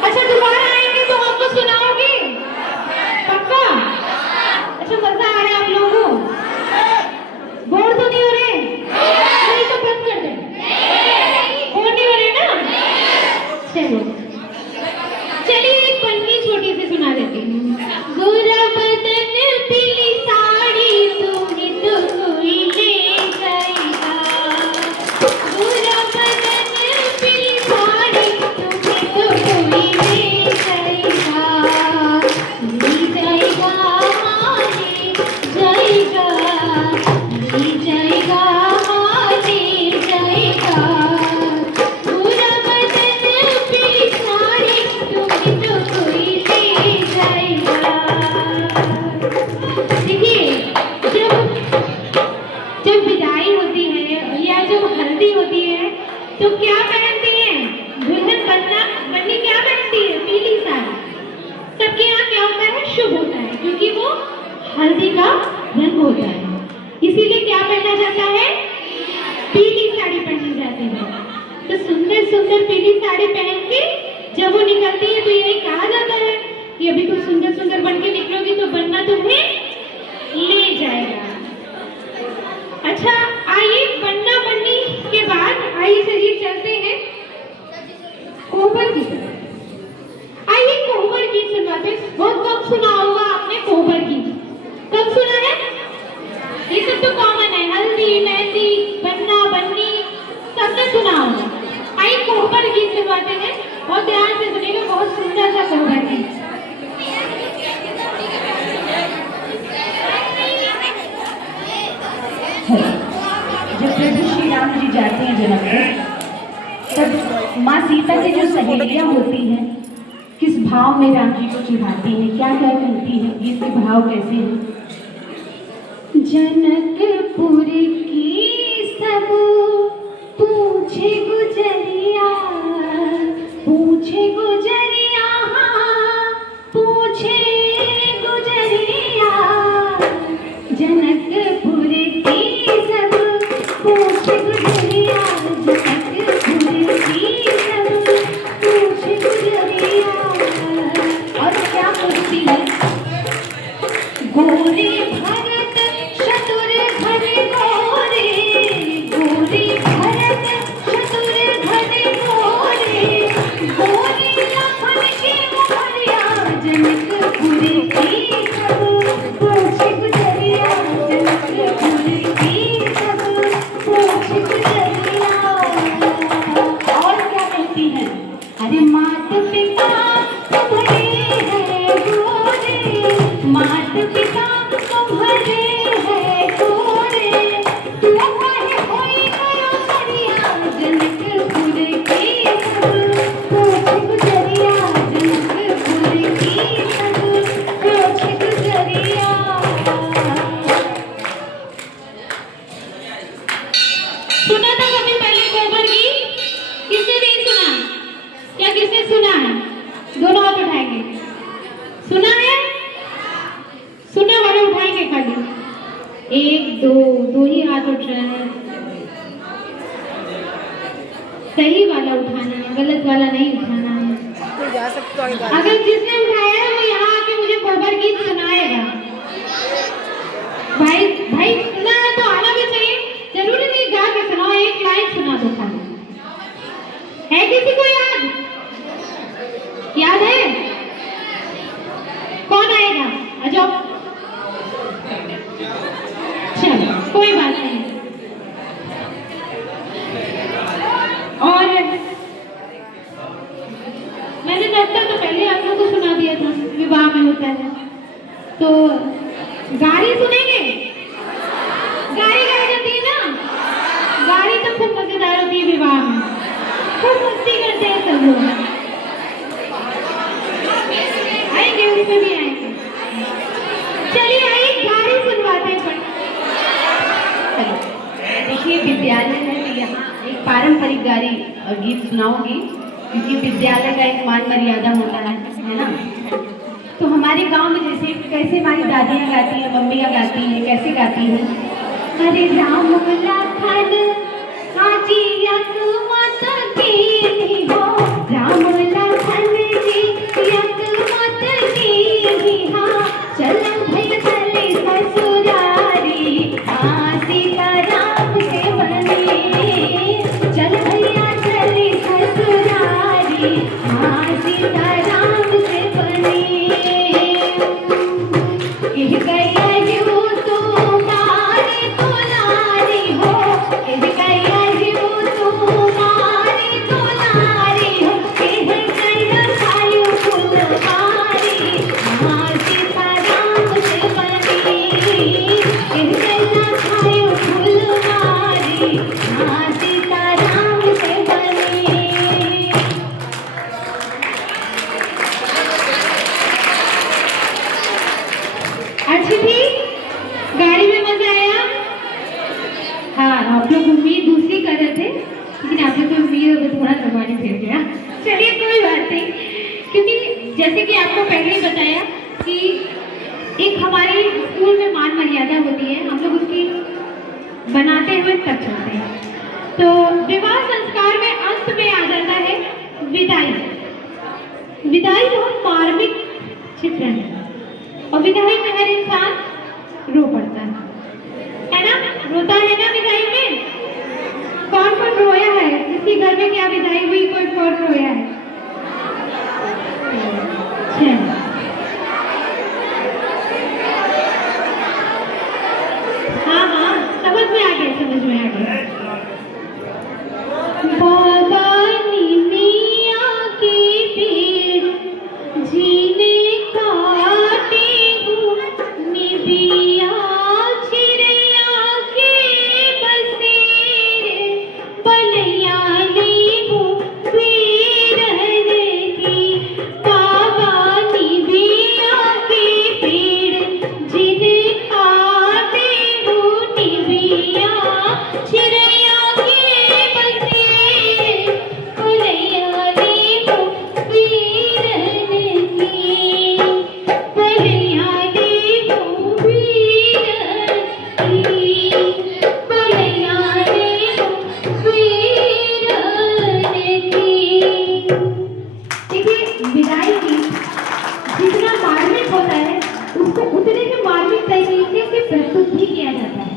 अच्छा दोबारा आएंगे तो हमको सुनाओगे? पक्का? अच्छा मजा आ रहा है आप लोगों को? बोर तो नहीं हो रहे? नहीं तो बंद कर दे। बोर नहीं हो रहे ना? चलो चलिए एक पन्नी छोटी सी सुना देती हूँ। गोरा बदन पीली साड़ी तुम्हें तो कोई ले जाएगा। गोरा बदन पीली साड़ी तुम्हें तो कोई ले जाएगा। ले जाएगा हाँ ले जाएगा। ले जाएगा हाँ ले जाएगा। गोरा बदन पीली साड़ी तुम्हें तो कोई ले जाएगा। देखिए जब विदाई होती है या जब हल्दी होती है तो क्या पहनती है दुल्हन? बननी क्या पहनती है? पीली साड़ी। सबके यहाँ क्या होता है? शुभ होता है, क्योंकि वो हल्दी का रंग होता है, इसीलिए क्या पहना जाता है? पीली साड़ी पहनी जाती है। तो सुंदर सुंदर पीली साड़ी पहन के जब वो निकलती है तो यही कहा जाता है कि अभी तुम सुंदर सुंदर बन के निकलोगी तो बनना तुम्हें ले जाएगा। अच्छा आइए बनना बननी के बाद आइए चलिए चलते हैं कोहबर की तरफ। आइए कोहबर गीत सुनवाते हैं। बहुत कम सुना होगा आपने कोहबर गीत, कब सुना है? ये सब तो कॉमन है, हल्दी मेहंदी बनना बननी सबने सुना होगा। आइए कोहबर गीत सुनवाते हैं, बहुत ध्यान से सुनिएगा, बहुत सुंदर सा कोहबर गीत। जब प्रभु श्री राम जी जाते हैं जनकपुर, तब माँ सीता की जो सहेलियां होती हैं किस भाव में राम जी को चिढ़ाती हैं, क्या क्या करती हैं, गीत के भाव कैसे हैं? जनकपुर की सब पूछे गुजरिया, पूछे गुजरिया हाँ, पूछे गुजरिया। जनकपुर की सब पूछे गुजरिया, जनकपुर की सब पूछे गुजरिया। और क्या पूछती है? गोरे भरत शत्रुघ्न गोरे, गोरे भरत शत्रुघ्न गोरे, गोरे लखन के मुखरिया। जनकपुर की सब पूछे गुजरिया, जनकपुर की सब पूछे गुजरिया। और क्या कहती है? अरे मात पिता तुम्हारे हैं गोरे, मात पिता तुम्हारे हैं गोरे, तू कहे होई करो करिया। जनकपुर की सब पूछे गुजरिया, जनकपुर की सब पूछे गुजरिया। सुना था कभी पहले कोहबर गीत? किसने नहीं सुना? क्या किसने सुना है? दोनों हाथ उठाएंगे। सुना है? सुना वाले उठाएंगे खाली। एक दो ही हाथ उठ रहे हैं। सही वाला उठाना है, गलत वाला नहीं उठाना है। तो जा सकते हो आगे। अगर जिसने उठाया है वो यहाँ आके मुझे कोहबर गीत सुनाएगा। भाई भाई सुना है तो आना भी चाहिए, जरूरी नहीं गा के सुनाओ, एक लाइन सुना दो खाली। है किसी को याद? याद है? कौन आएगा? आ जाओ। चलो कोई बात नहीं। और मैंने नृत्य तो पहले आप लोगों को सुना दिया था, विवाह में होता है तो गाड़ी सुनेंगे? गाड़ी गाई जाती है ना, गाड़ी तो खूब मजेदार होती है विवाह में, खूब मस्ती करते हैं सब लोग। आएंगे उसमें भी आएंगे। चलिए आइए गाड़ी सुनवाते हैं। देखिए विद्यालय है तो यहाँ एक पारंपरिक गारी गीत सुनाऊंगी, क्योंकि विद्यालय का एक मान मर्यादा होता है ना। तो हमारे हमारे गांव में जैसे कैसे हमारी दादियाँ गाती हैं, मम्मियाँ गाती हैं, कैसे गाती हैं? अरे राम लखन हाजी यक मत कीनी हो, राम लखन जी यक मत कीनी हा, चल भई चले ससुरारी, हाँ सीता राम से बने, चल भैया चले ससुरारी, हाँ सीता राम से बने। यह गया यूं तुम्हारी दुलारी हो, यह गया यूं तुम्हारी दुलारी हो, यह गया सायु फुलवारी, हाँ सीता राम से बनी, यह गया सायु फुलवारी, हाँ सीता राम से बनी। अच्छी थी, गाड़ी में मजा आया। हाँ, आप लोग उम्मीद दूसरी कर रहे थे, लेकिन आप लोग की उम्मीद अब थोड़ा जमाने फिर गया। चलिए कोई बात नहीं, क्योंकि जैसे कि आपको पहले ही बताया कि एक हमारी स्कूल में मान मर्यादा होती है, हम लोग उसकी बनाते हुए तक चलते हैं। तो विवाह संस्कार में अंत में आ जाता है विदाई। विदाई बहुत मार्मिक चित्रण है, और विदाई में हर इंसान रो पड़ता है ना? रोता है ना विदाई में? कौन कौन रोया है? किसी घर में क्या विदाई हुई, कोई कौन रोया है? अच्छा। हाँ हाँ, समझ में आ गया, समझ में आ गया। बाबा निमिया की पेड़ जीने काटे हूँ, निबिया चिड़िया के बसेरे, बलिया ली हूँ वीरन की। बाबा निबिया के पेड़ जीने काटे हूँ, निबिया चिड़िया के बसेरे, बलिया ली हूँ वीरन की, बलिया ली हूँ वीरन की, बलिया ली हूँ वीरन की। देखिए, विदाई की जितना मार्मिक होता है, उसको उतने ही मार्मिक तरीके से प्रस्तुत भी किया जाता है।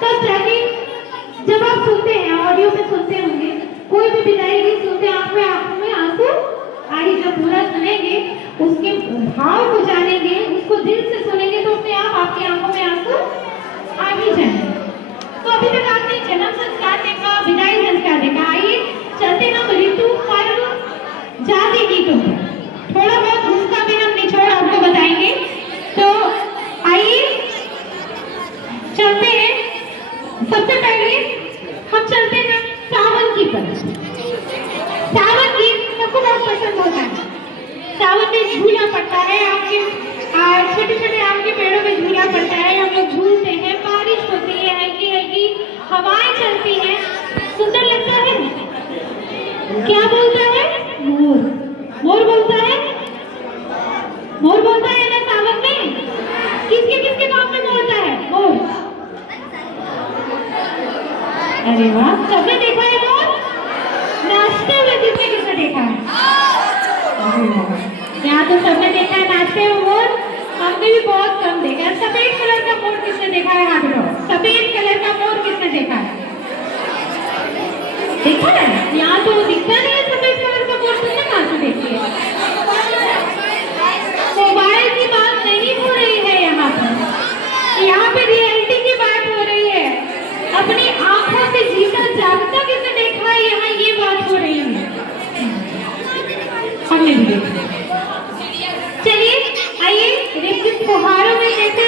तब जाके जब आप सुनते हैं, ऑडियो में सुनते होंगे, कोई भी विदाई गीत सुनते हैं, आंखों में आंसू आई, जब पूरा सुनेंगे, उसके भाव को जानेंगे, उसको दिल से सुनेंगे, तो अपने आप आपकी आंखों में आंसू आ ही जाएंगे। तो अभी तक आपने जन्म संस्कार देखा, विदाई संस्कार देखा, आइए चलते हम ऋतु पर्व जाति गीतों पर। थोड़ा बहुत उसका भी हम निचोड़ आपको बताएंगे। तो आइए चलते हैं। सबसे पहले हम चलते हैं सावन की पर। सावन गीत सबको बहुत पसंद होता है। सावन में झूला पड़ता है, आपके छोटे छोटे आम के पेड़ों में झूला पड़ता है, हम लोग झूलते हैं, बारिश होती है, हल्की हल्की हवाएं चलती हैं, सुंदर लगता है। क्या बोलता है? मोर। मोर बोलता है, मोर बोलता है ना सावन में? किसके किसके गांव में बोलता है मोर? अरे वाह, सबने देखा है मोर नाचते हुए? किसने किसने देखा है? यहाँ तो सबने देखा है नाचते हुए मोर, हमने भी बहुत कम देखा है। सफेद कलर का मोर किसने देखा है? हाथ उठाओ। सफेद कलर का मोर किसने देखा है? देखा है? यहाँ तो दिखता नहीं है सफेद कलर का मोर, तुमने कहाँ से देखी है? मोबाइल की बात नहीं हो रही है यहाँ पर, यहाँ पे रियलिटी की बात हो रही है। अपनी आंखों से जीता जागता किसने देखा है, यहाँ ये बात हो रही है। हमने भी देखा। चलिए आइए, रिमझिम फुहारों में जैसे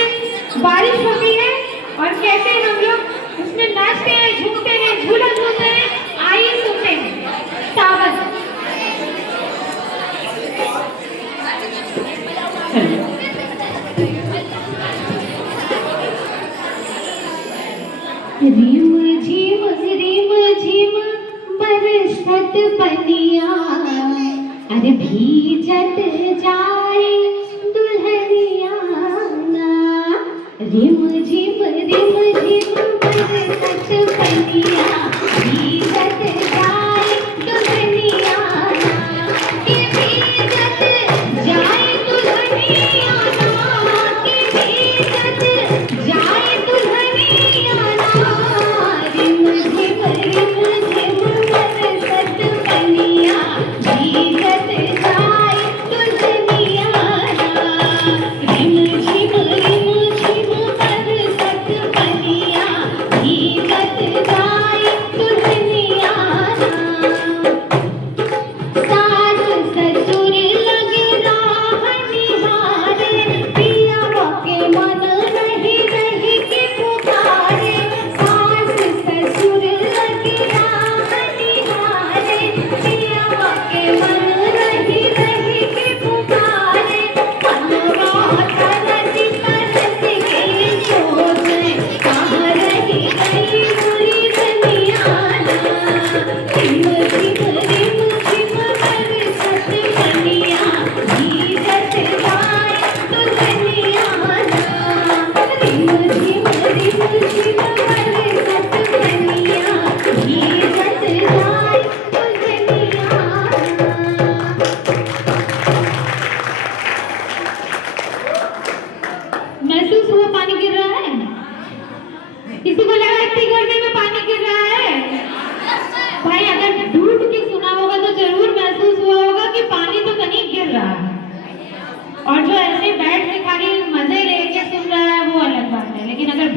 बारिश होती है और कैसे हम लोग उसमें नाचते हैं, झूमते हैं, झूला झूलते हैं, आइए सुनते हैं सावन। रिम झिम बरसत पनिया, अरे भीजत जाए दुल्हन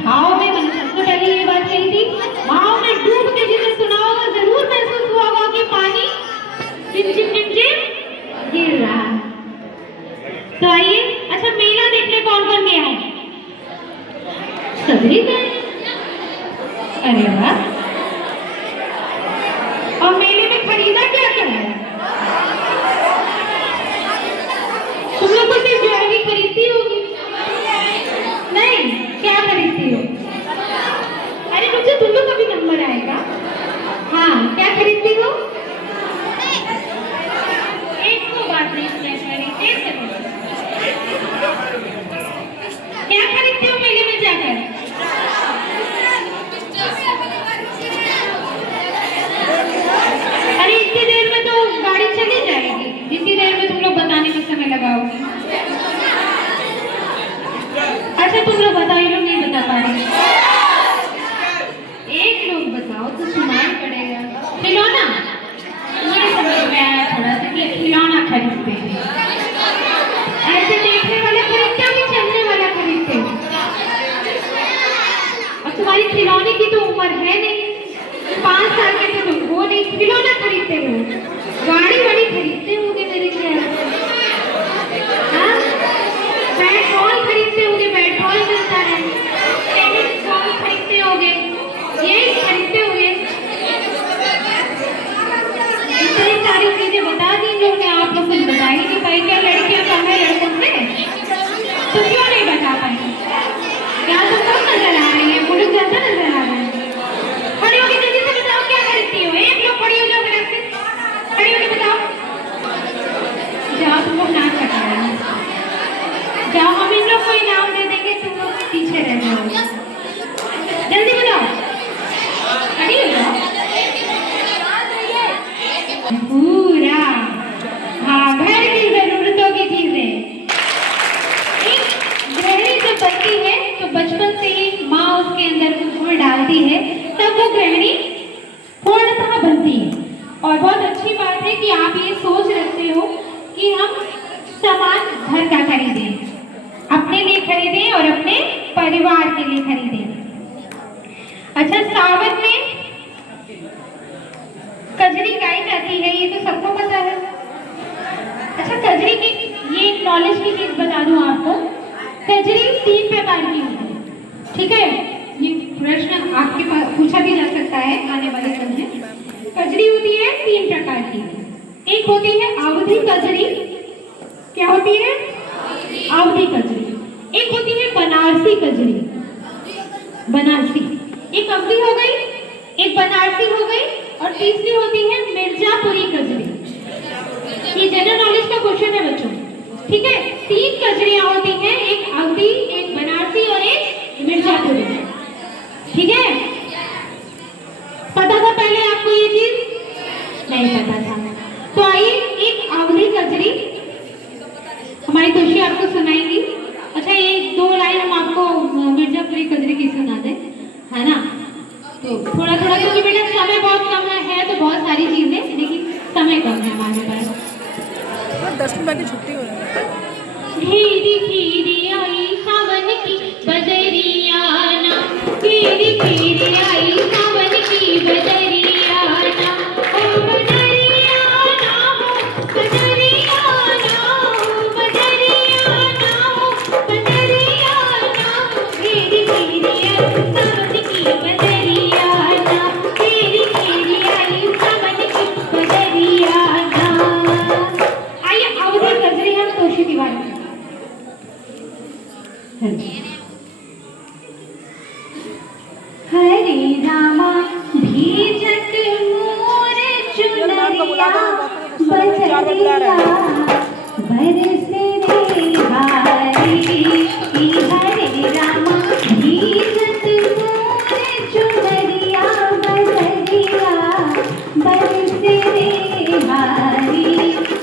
भाव में, मैंने सबसे पहले ये बात कही थी, भाव में डूब के जिसे सुना होगा जरूर महसूस हुआ होगा कि पानी टिमटिम टिमटिम गिर रहा है। तो आइए, अच्छा मेला देखने कौन कौन गया है? सभी गए। अरे वाह। और मेले में खरीदा क्या क्या है? तुम लोग तो सिर्फ ज्वेलरी खरीदती होगी, नहीं क्या खरीदती हो? अरे मुझे तुम लोग का भी नंबर आएगा। हाँ, क्या खरीदती हो? एक को बात नहीं क्या खरीदती हो मेले में जाकर? अरे इतनी देर में तो गाड़ी चली जाएगी, जितनी देर में तुम लोग बताने में समय लगाओगे। अच्छा तुम लोग बताओ, ये लोग नहीं बता पा रहे। एक लोग बताओ तो सुनाई पड़ेगा। खिलौना, मुझे समझ में आया थोड़ा सा कि खिलौना खरीदते हैं। ऐसे देखने वाले खरीदते हो कि चलने वाला खरीदते हो? अब तुम्हारी खिलौने की तो उम्र है नहीं, 5 साल के तो तुम वो नहीं, खिलौना खरीदते हो। गाड़ी वाड़ी खरीदते होगे मेरे ख्याल से। हाँ, बैट बॉल खरीदते होगे, बैट बॉल मिलता है। टेनिस बॉल खरीदते होगे, यही खरीदते होगे। इतनी सारी चीजें बता दी लोगों ने, आप लोग कुछ बता ही नहीं पाए। क्या लड़कियां कम है लड़कों से? तो क्यों नहीं बता पाई? क्या तुम कम नजर आ रही है? मुझे ज्यादा नजर आ रहा है। खड़ी होगी जल्दी से बताओ क्या खरीदती हो? एक लोग खड़ी हो जाओ, फटाक से खड़ी होकर बताओ। जाओ, तुम लोग नाच सकते हैं, जाओ, हम इन लोग को इनाम दे देंगे, तुम लोग पीछे रह जाओ। जल्दी बताओ, खड़ी हो जाओ पूरा। हाँ, घर की जरूरतों की चीजें। एक गृहिणी जब बनती है तो बचपन से ही माँ उसके अंदर गुड़ डालती है, तब वो गृहिणी पूर्णतः बनती है। और बहुत अच्छी बात है कि आप ये सोच रखते हो कि हम सामान घर का खरीदें, अपने लिए खरीदें और अपने परिवार के लिए खरीदें। अच्छा, सावन में कजरी गाई जाती है, ये तो सबको पता है। अच्छा, कजरी की ये एक नॉलेज की चीज बता दूं आपको। कजरी 3 प्रकार की होती है, ठीक है? ये प्रश्न आपके पास पूछा भी जा सकता है आने वाले क्रम में। कजरी होती है 3 प्रकार की। एक होती है अवधी कजरी। क्या होती है? अवधी कजरी। एक होती है बनारसी कजरी। बनारसी एक अवधी हो गई, एक बनारसी हो गई, और तीसरी होती है मिर्जापुरी कजरी। ये जनरल नॉलेज का क्वेश्चन है बच्चों, ठीक है? 3 कजरियां होती हैं, एक अवधी, एक बनारसी और एक मिर्जापुरी, ठीक है? पता था पहले आपको ये चीज? नहीं पता था। तो आइए, एक अवधी कजरी हमारी खुशी आपको सुनाएंगी। अच्छा, एक 2 लाइन हम आपको मिर्जापुरी कजरी की सुना दें, है ना? तो थोड़ा थोड़ा, क्योंकि बेटा समय बहुत कम है तो बहुत सारी चीजें, लेकिन समय कम है हमारे पास। 10 मिनट की छुट्टी हो रही है। धीरे धीरे आई सावन की बदरिया ना, धीरे धीरे आई सावन की बदरिया ना, ओ बदरिया ना हो, बदरिया ना हो, बदरिया ना हो, बदरिया ना हो, धीरे धीरे आई सावन की बदरिया ना, धीरे धीरे आई सावन की बदरिया ना। आइए, अवधी कजरी हम तोशी तिवारी। हरे रामा भीजत मोर चुनरिया, बदरिया बरसे रे भारी। हरे रामा भीजत मोर चुनरिया, बदरिया बरसे रे भारी।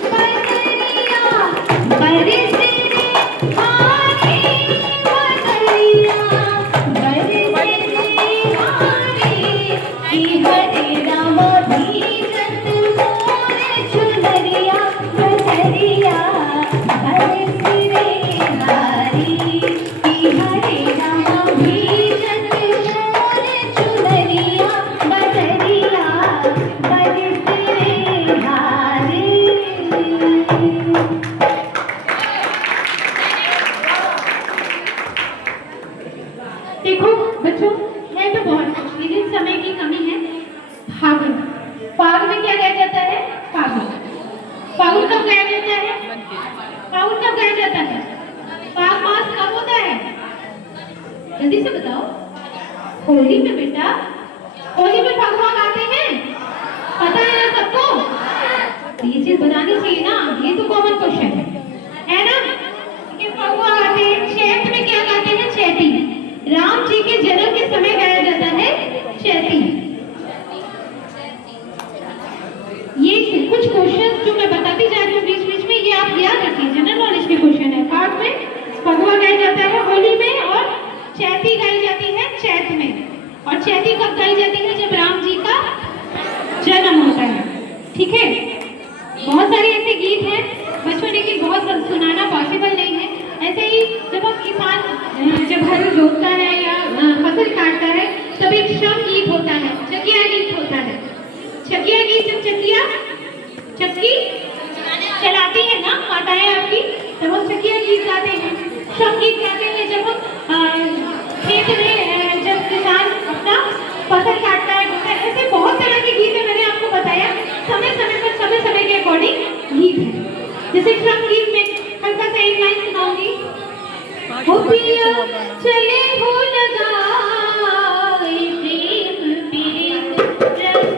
बदरिया बरसे रे भारी, बदरिया बरसे रे भारी। हरे रामा भीजत मोर चुनरिया, बदरिया देखो बच्चों, है तो बहुत कुछ, लेकिन समय की कमी है। फागुन, फाग में क्या गाया जाता है? फागुन। फागुन कब गाया जाता है? फागुन कब गाया जाता है? फाग मास कब होता है? जल्दी से बताओ। होली में बेटा, होली में फगुआ गाते हैं, पता है ना सबको? ये चीज बतानी चाहिए ना, ये तो कॉमन क्वेश्चन है ना? कि फगुआ गाते हैं। चैत में क्या गाते हैं? चैती। राम जी के जन्म के समय गाया जाता है चैती। ये कुछ क्वेश्चन जो मैं बताती जा रही हूँ बीच बीच में, ये आप याद रखिए, जनरल नॉलेज के क्वेश्चन है। फाग में फगुआ गाया जाता है होली में, और चैती गाई जाती है चैत में। और चैती कब गाई जाती है? जब राम जी का जन्म होता है। ठीक है, बहुत सारे ऐसे गीत हैं बचपन के, बहुत सुनाना पॉसिबल नहीं है। ऐसे ही जब हम किसान जब हल जोतता है या फसल काटता है, तब एक श्रम गीत होता है, चकिया गीत होता है। चकिया गीत, जब चक्की चलाती है ना माताएं आपकी, तब हम चकिया गीत गाते हैं, श्रम गीत गाते हैं। जब हम खेत में जब किसान अपना फसल काटता है, ऐसे बहुत तरह के गीत है। मैंने आपको बताया समय समय पर समय के अकॉर्डिंग गीत है। जैसे श्रम गीत में हल्का सा एक लाइन सुनाऊंगी। ओ पिया चले हो लगाए प्रेम प्रीत रस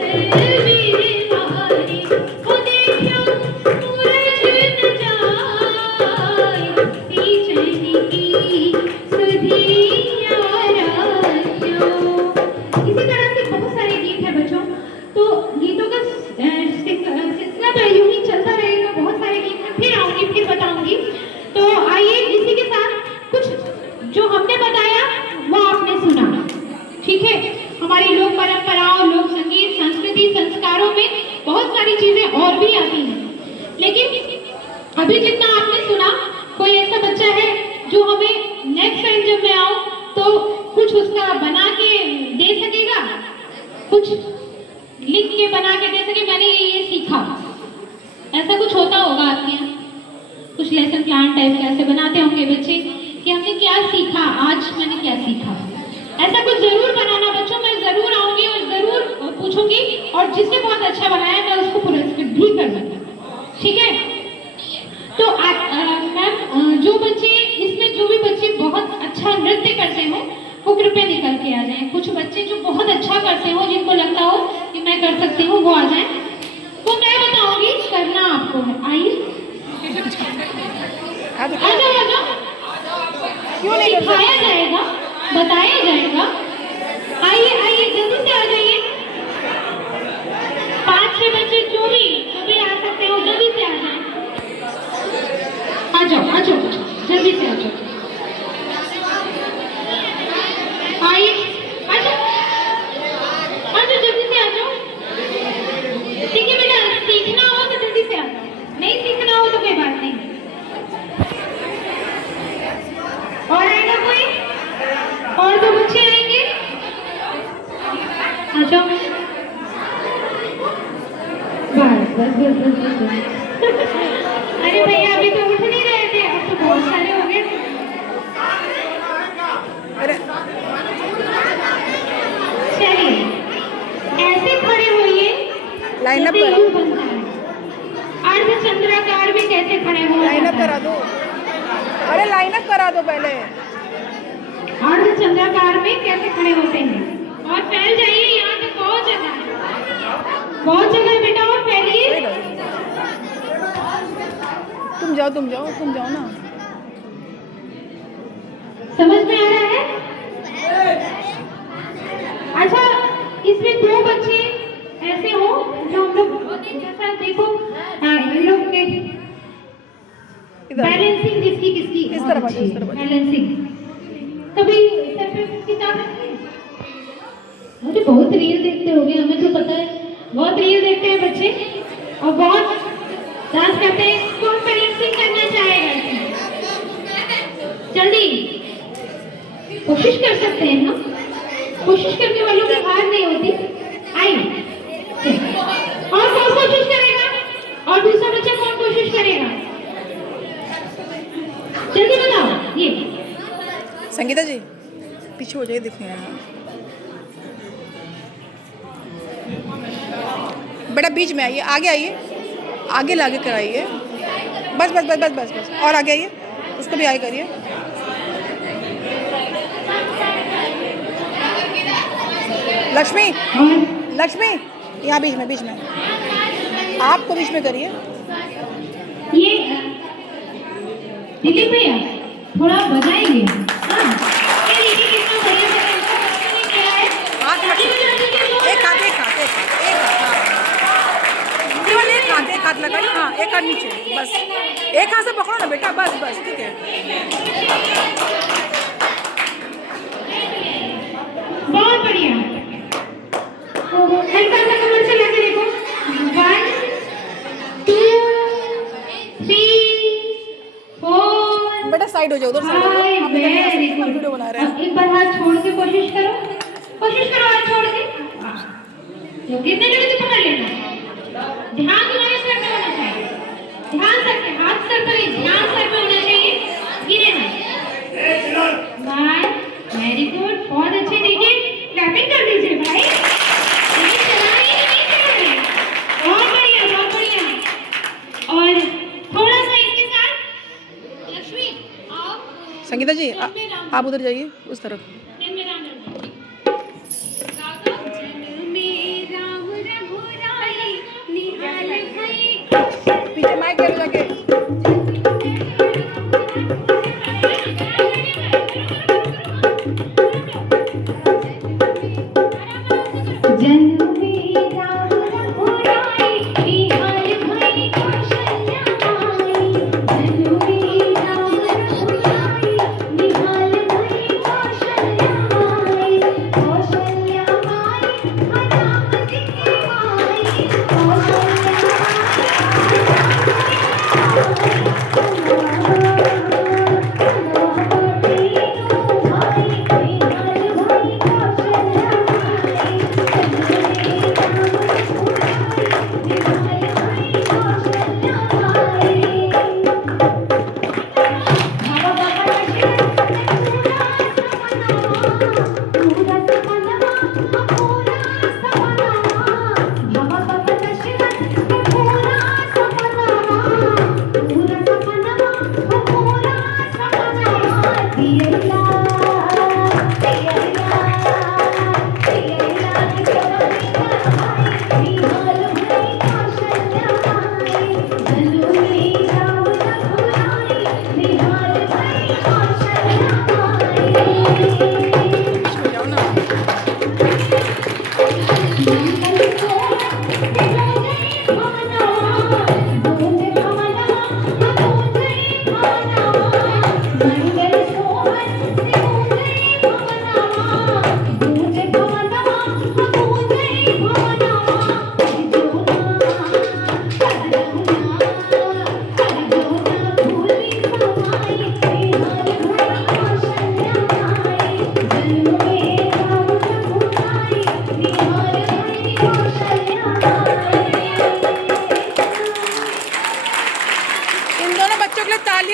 वीर मारी, ओ देखो सूरज न जाए पीछे की सुधिया राजो। इसी तरह से बहुत सारे गीत हैं बच्चों। तो गीतों का सिलसिला तो यूं ही चलता रहेगा, बहुत सारे गीत हैं, फिर आऊंगी, फिर बताऊंगी। तो आइए इसी के साथ कुछ जो हमने बताया वो आपने सुना, ठीक है? हमारी लोक परंपराओं, लोक संगीत, संस्कृति, संस्कारों में बहुत सारी चीजें और भी आती हैं, लेकिन अभी जितना आपने सुना, कोई ऐसा बच्चा है जो हमें नेक्स्ट टाइम जब मैं आऊं तो कुछ उसका बना के दे सकेगा, कुछ लिख के बना के दे सके, मैंने ये सीखा, ऐसा कुछ होता होगा आपके यहाँ? कुछ लेसन प्लान टाइप का ऐसे बनाते होंगे बच्चे कि हमने क्या सीखा, आज मैंने क्या सीखा। ऐसा कुछ जरूर बनाना बच्चों, मैं जरूर आऊंगी और जरूर पूछूंगी, और जिसने बहुत अच्छा बनाया मैं उसको पुरस्कृत भी करूंगी, ठीक है? तो मैम, जो बच्चे इसमें, जो भी बच्चे बहुत अच्छा नृत्य करते हो वो कृपया निकल के आ जाएं। कुछ बच्चे जो बहुत अच्छा करते हो, जिनको लगता हो कि मैं कर सकती हूँ, वो आ जाएं। वो मैं बताऊंगी, करना आपको है। आइए, आ जाओ, सिखाया जाएगा, बताया जाएगा। आइए जल्दी से आ जाइए। 5-6 बच्चे जो भी आ सकते हो, जल्दी से आ जाए। आ जाओ, जल्दी से आ जाओ। आइए, आ जाओ, जल्दी से आ जाओ। ठीक है बेटा, सीखना हो तो जल्दी से आ जाओ, नहीं सीखना हो तो कोई बात नहीं। और आएगा कोई? और 2 बच्चे आएंगे, आ जाओ। बस। अरे भैया अभी तो उठ नहीं रहे थे, अब तो बहुत सारे हो गए। चलिए ऐसे खड़े होइए, लाइन अप करो। अर्धचंद्राकार भी कैसे खड़े हो? लाइन अप करा दो, अरे लाइन अप करा दो पहले। अर्धचंद्राकार में कैसे खड़े होते हैं? और फैल जाइए, यहाँ तक बहुत जगह है, बहुत जगह है बेटा, और फैलिए। तुम जाओ ना। समझ में आ रहा है? अच्छा, इसमें 2 बच्चे ऐसे हो जो हम लोग जैसा देखो, इन लोग के बैलेंसिंग किसकी इस तरफ बैलेंसिंग कभी किताब मुझे बहुत रील देखते होंगे, हमें तो पता है, बहुत रील देखते हैं बच्चे और बहुत डांस करते हैं। कौन बैलेंसिंग करना चाहेगा? जल्दी कोशिश कर सकते हैं ना, कोशिश करने वालों की हार नहीं होती। आइए, और कौन कोशिश करेगा? और दूसरा बच्चा कौन कोशिश करेगा? जल्दी बताओ। ये संगीता जी पीछे हो जाए, दिखने यहाँ। बेटा बीच में आइए, आगे आइए, आगे कराइए। बस बस बस बस बस बस, और आगे आइए, उसको भी आगे करिए। लक्ष्मी, लक्ष्मी यहाँ बीच में, आपको बीच में करिए। ये दिलीप भैया थोड़ा बजाएंगे। हाँ, ये देखिए कितना बढ़िया से किया है। हाथ रखिए, एक हाथ लगाइए। हाँ, एक हाथ नीचे, बस एक हाथ से पकड़ो ना बेटा, बस बस, ठीक है। बहुत बढ़िया। हल्का सा कमर से लगे देखो। 1 2 3 4। बेटा साइड हो जाओ, उधर साइड हो जाओ। हम वीडियो बना रहे हैं। एक बार हाथ छोड़ के कोशिश करो हाथ छोड़ के। तो कितने जगह से पकड़ लेना। ध्यान तुम्हारे सर पे होना चाहिए, ध्यान सर पे, हाथ सर पर, ध्यान सर पे होना चाहिए। गिरे ना। वेरी गुड, बहुत अच्छे। देखिए क्लैपिंग कर दीजिए भाई। लेकिन चलाने ही नहीं चाहिए। बहुत बढ़िया, बहुत बढ़िया। और थोड़ा सा इसके साथ लक्ष्मी आप संगीता जी आप उधर जाइए, उस तरफ। पीछे माइक ले जाके।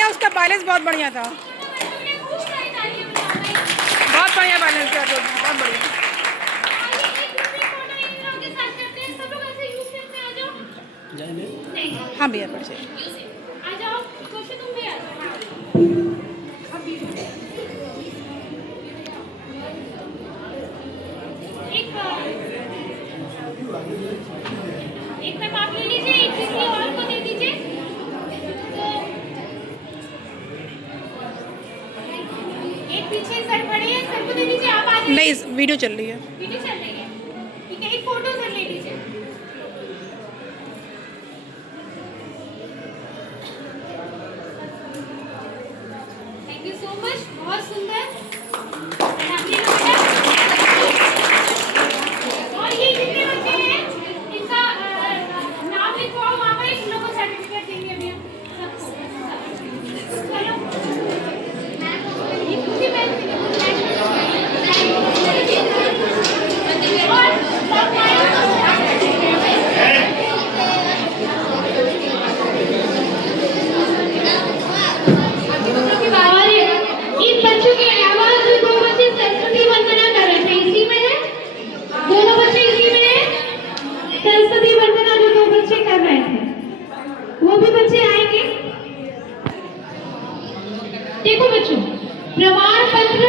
उसका बैलेंस बहुत बढ़िया था, बहुत बढ़िया बैलेंस था, बहुत बढ़िया। हाँ भैया पर से एक मैम आप ले लीजिए, एक किसी और को दे दीजिए। एक पीछे सर खड़े हैं, सर को दे दीजिए। आप आगे। नहीं, वीडियो चल रही है। वीडियो चल रही है, ठीक है। एक फोटो सर ले लीजिए। थैंक यू सो मच, बहुत सुंदर। और ये जितने बच्चे हैं इनका नाम लिखवाओ वहाँ पर, इन लोगों को सर्टिफिकेट देंगे अभी हम सबको। चलो ये पूरी बैच और इन बच्चों के अलावा जो 2 बच्चे सरस्वती प्रमाण पत्र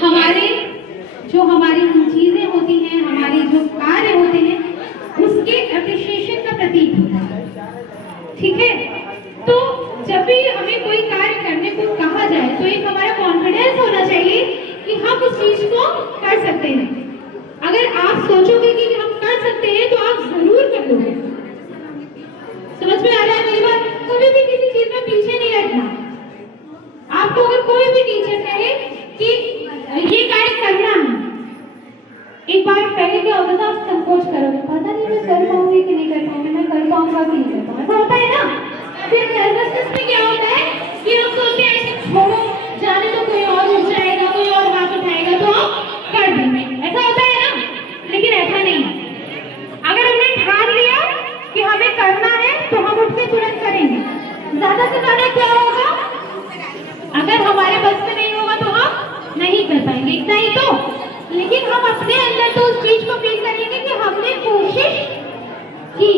हमारे जो हमारी चीजें होती हैं, हमारे जो कार्य होते हैं, उसके अप्रिशिएशन का प्रतीक होता है। ठीक है, तो जब भी हमें कोई कार्य करने को कहा जाए तो एक हमारा कॉन्फिडेंस होना चाहिए कि हम उस चीज को कर सकते हैं। अगर आप सोचोगे कि हम कर सकते हैं तो आप जरूर कर लोगे। समझ में आ रहा है मेरी बात? कभी भी किसी चीज में पीछे नहीं हटना। आपको अगर कोई भी टीचर कहे कि ये कार्य करना है, एक बार पहले क्या होता था, आप संकोच करोगे, पता नहीं मैं कर पाऊंगी कि नहीं कर पाऊंगी, मैं कर पाऊंगा कि नहीं कर पाऊंगा, ऐसा होता है ना। फिर नर्वसनेस में क्या होता है कि हम सोचते हैं ऐसे छोड़ो, जाने तो कोई और उठ जाएगा, कोई और हाथ उठाएगा तो हम कर देंगे, ऐसा होता है ना। लेकिन ऐसा नहीं है। अगर हमने ठान लिया कि हमें करना है तो हम उठ के तुरंत करेंगे। ज्यादा से ज्यादा क्या होगा, अगर हमारे बस में नहीं होगा तो हम नहीं कर पाएंगे, इतना ही तो। लेकिन हम अपने अंदर तो उस चीज को फील करेंगे कि हमने कोशिश की।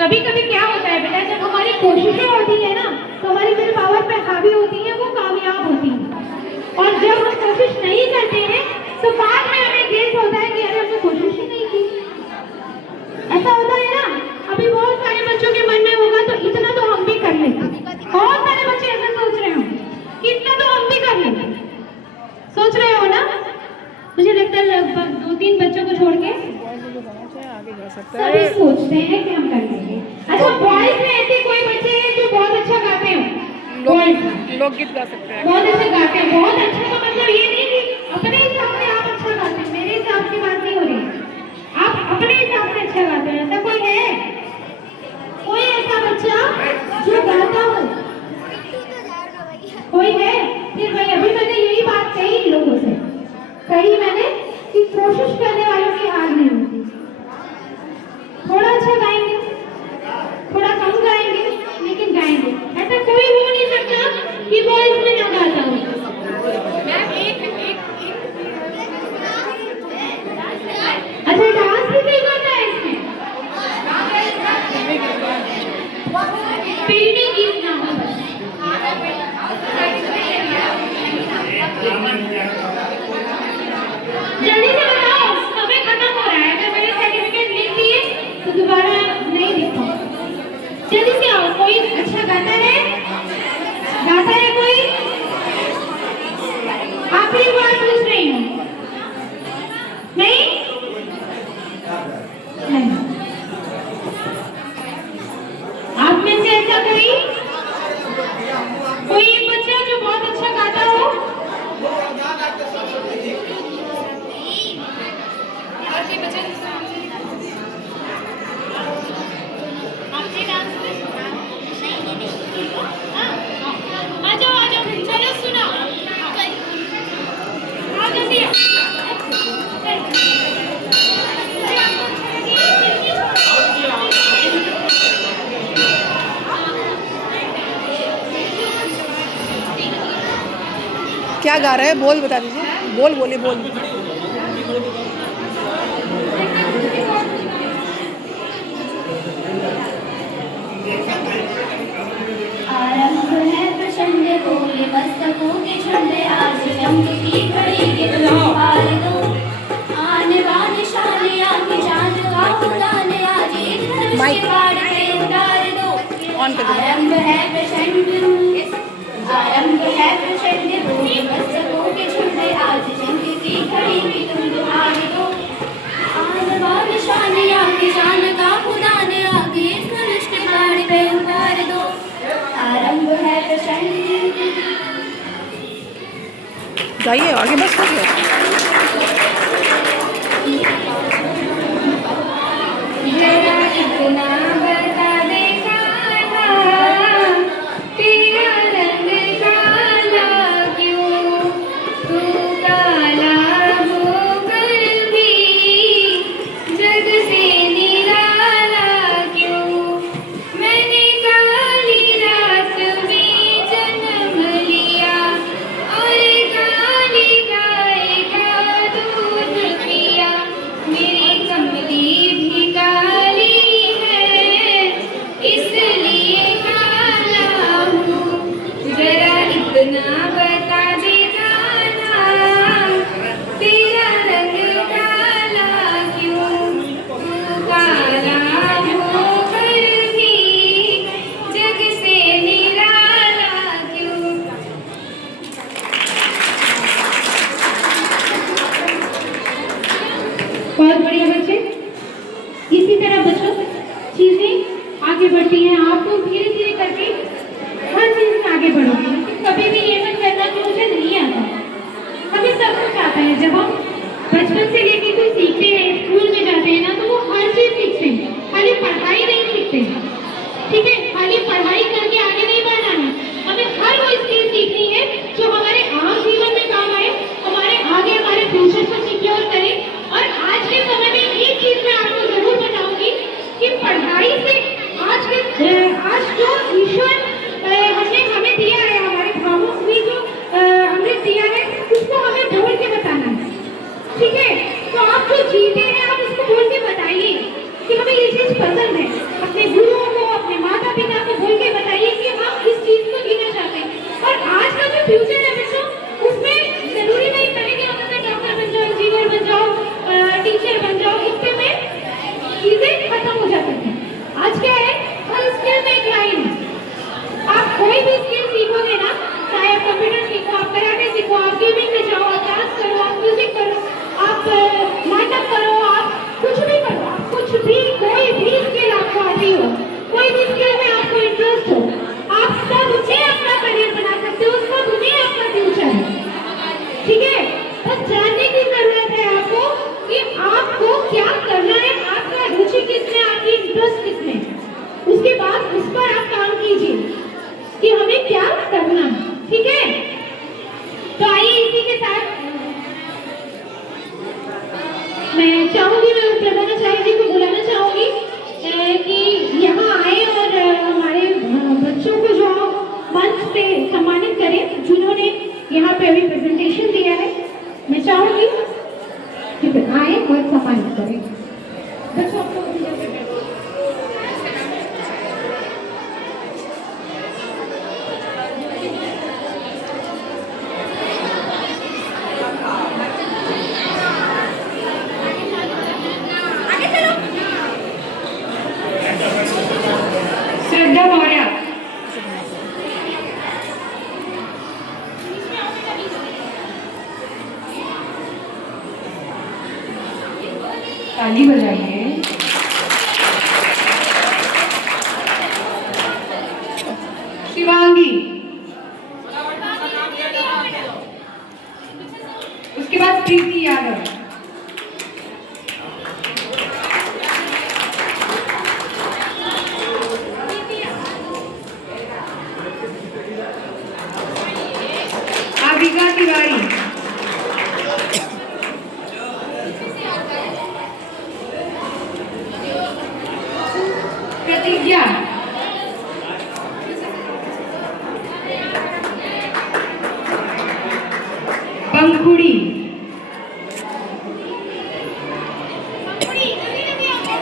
कभी कभी क्या होता है बेटा, जब हमारी कोशिशें होती है ना तो हमारी विल पावर पे हावी होती है, वो कामयाब होती है। और जब हम कोशिश नहीं करते हैं तो बाद में हमें गिल्ट होता है कि अरे हमने कोशिश ही नहीं की। ऐसा होता है ना। अभी बहुत सारे बच्चों के मन में होगा तो इतना तो हम भी कर लेते। बहुत सारे बच्चे ऐसा सोच रहे हो कि इतना तो हम भी कर लेते, सोच रहे हो ना। मुझे लगता है लगभग 2-3 बच्चों को छोड़ के सभी सोचते हैं कि हम कर लेंगे। अच्छा, बॉयज में ऐसे कोई बच्चे हैं जो बहुत अच्छा गाते हो? लोकगीत गा सकते हैं, बहुत अच्छा गाते हैं। बहुत अच्छा का मतलब ये नहीं कि अपने हिसाब से आप अच्छा गाते हैं, मेरे हिसाब की बात नहीं हो रही। आप अपने हिसाब से अच्छा गाते हैं, ऐसा कोई है? कोई ऐसा बच्चा जो गाता हो? कोई है? फिर भाई अभी मैंने यही बात कही इन लोगों से, कही मैंने कि कोशिश करने वालों की हार नहीं होती। थोड़ा अच्छा गाएंगे, थोड़ा कम गाएंगे, लेकिन गाएंगे। ऐसा कोई हो नहीं सकता कि वो इसमें ना गाता हो। अच्छा, डांस भी नहीं करना है इसमें? फिल्मी गीत ना हो बस। जल्दी से बताओ, समय खत्म हो रहा है। अगर मेरे सर्टिफिकेट लिख दिए तो दोबारा नहीं लिख पाऊंगी। जल्दी से आओ। कोई अच्छा गाता है? गाता है कोई? आखिरी बार पूछ रही हूँ। नहीं? नहीं। आप में से ऐसा करी कोई एक बच्चा जो बहुत अच्छा गाता हो? आपने डांस आ जाओ, चलो सुनाओ। आ जल्दी क्या गा रहे हैं? बोल बता दीजिए, बोल बोलिए, बोल। आरंभ है प्रचंड बोले मस्तकों के झंड, आज जंग की घड़ी के तुम पार दो। आने वाले शान आके जान का उड़ान, आज इस धनुष के बाण पे उतार दो। आरंभ है प्रचंड बोले मस्तकों के झंड, आज जंग की घड़ी में तुम हार दो। आने वाले शान आके जान का उड़ान, आगे इस धनुष के बाण पे उतार दो। आरंभ है प्रचंड। जाइए आगे, बस हो गया। जरा कितना बता दे कान्हा, तेरा रंग काला क्यों? तू काला होकर भी जग से निराला क्यों? मैंने काली रात में जन्म लिया और काली गाय का दूध इतना बता दे जाना तेरा रंग काला क्यों तू काला होकर भी जग से निराला क्यों। बहुत बढ़िया बच्चे। इसी तरह बच्चों चीजें आगे बढ़ती हैं, आप लोग धीरे धीरे करके हर चीज में आगे बढ़ोगे। कभी भी ये मत करना कि मुझे नहीं आता। हमें सब कुछ आता है। जब हम बचपन से लेके कुछ सीखते हैं, स्कूल में जाते हैं ना, तो वो हर चीज सीखते हैं, खाली पढ़ाई नहीं सीखते। ठीक है, खाली पढ़ाई करके आगे नहीं बढ़ना है, हमें हर वो स्किल सीखनी है जो हमारे आम जीवन में काम आए, हमारे आगे हमारे फ्यूचर को सिक्योर करे। और आज के समय में एक चीज मैं आपको जरूर बताऊंगी कि पढ़ाई से आज जो ईश्वर हमने हमें दिया है, हमारे भावों भी जो हमने दिया है, उसको हमें बोल के बताना है। ठीक है, तो आप जो जीते हैं आप उसको बोल के बताइए कि हमें ये चीज पसंद है। अपने गुरुओं को, अपने माता पिता को बोल के बताइए कि हम इस चीज को जीना चाहते हैं। और आज का जो फ्यूचर है बच्चों, उसमें जरूरी नहीं पहले कि आप डॉक्टर बन जाओ, इंजीनियर बन जाओ, टीचर बन जाओ, इससे में चीजें खत्म हो जाती हैं। आज क्या है, हर स्किल में एक लाइन है। आप कोई भी स्किल सीखोगे ना, चाहे आप कंप्यूटर सीखो, आप कराटे सीखो, आप गेमिंग में जाओ, आप डांस करो, आप म्यूजिक करो, आप नाटक करो, आप कुछ भी करो, आप कुछ भी कोई भी स्किल आपको आती हो, कोई भी स्किल में आपको इंटरेस्ट हो, आप सब उसे अपना करियर बना सकते हो, सब उन्हें आपका फ्यूचर है। ठीक है, बस जानने की जरूरत है आपको कि आपको क्या करना है, आपका रुचि किसमें, आपकी इंटरेस्ट किसमें है। उसके बाद उस पर आप काम कीजिए कि हमें क्या करना है। ठीक है, तो आइए इसी के साथ मैं चाहूंगी, मैं प्रधानाचार्य जी को बुलाना चाहूंगी कि यहाँ आए और हमारे बच्चों को जो मंच पे सम्मानित करें, जिन्होंने यहाँ पे अभी प्रेजेंटेशन दिया है। मैं चाहूंगी कि आए और सम्मानित करें बच्चों को। श्रद्धा मौर्य, ताली बजाइए। शिवांगी, उसके बाद प्रीति यादव, आविका तिवारी, प्रतिज्ञा, पंखुड़ी,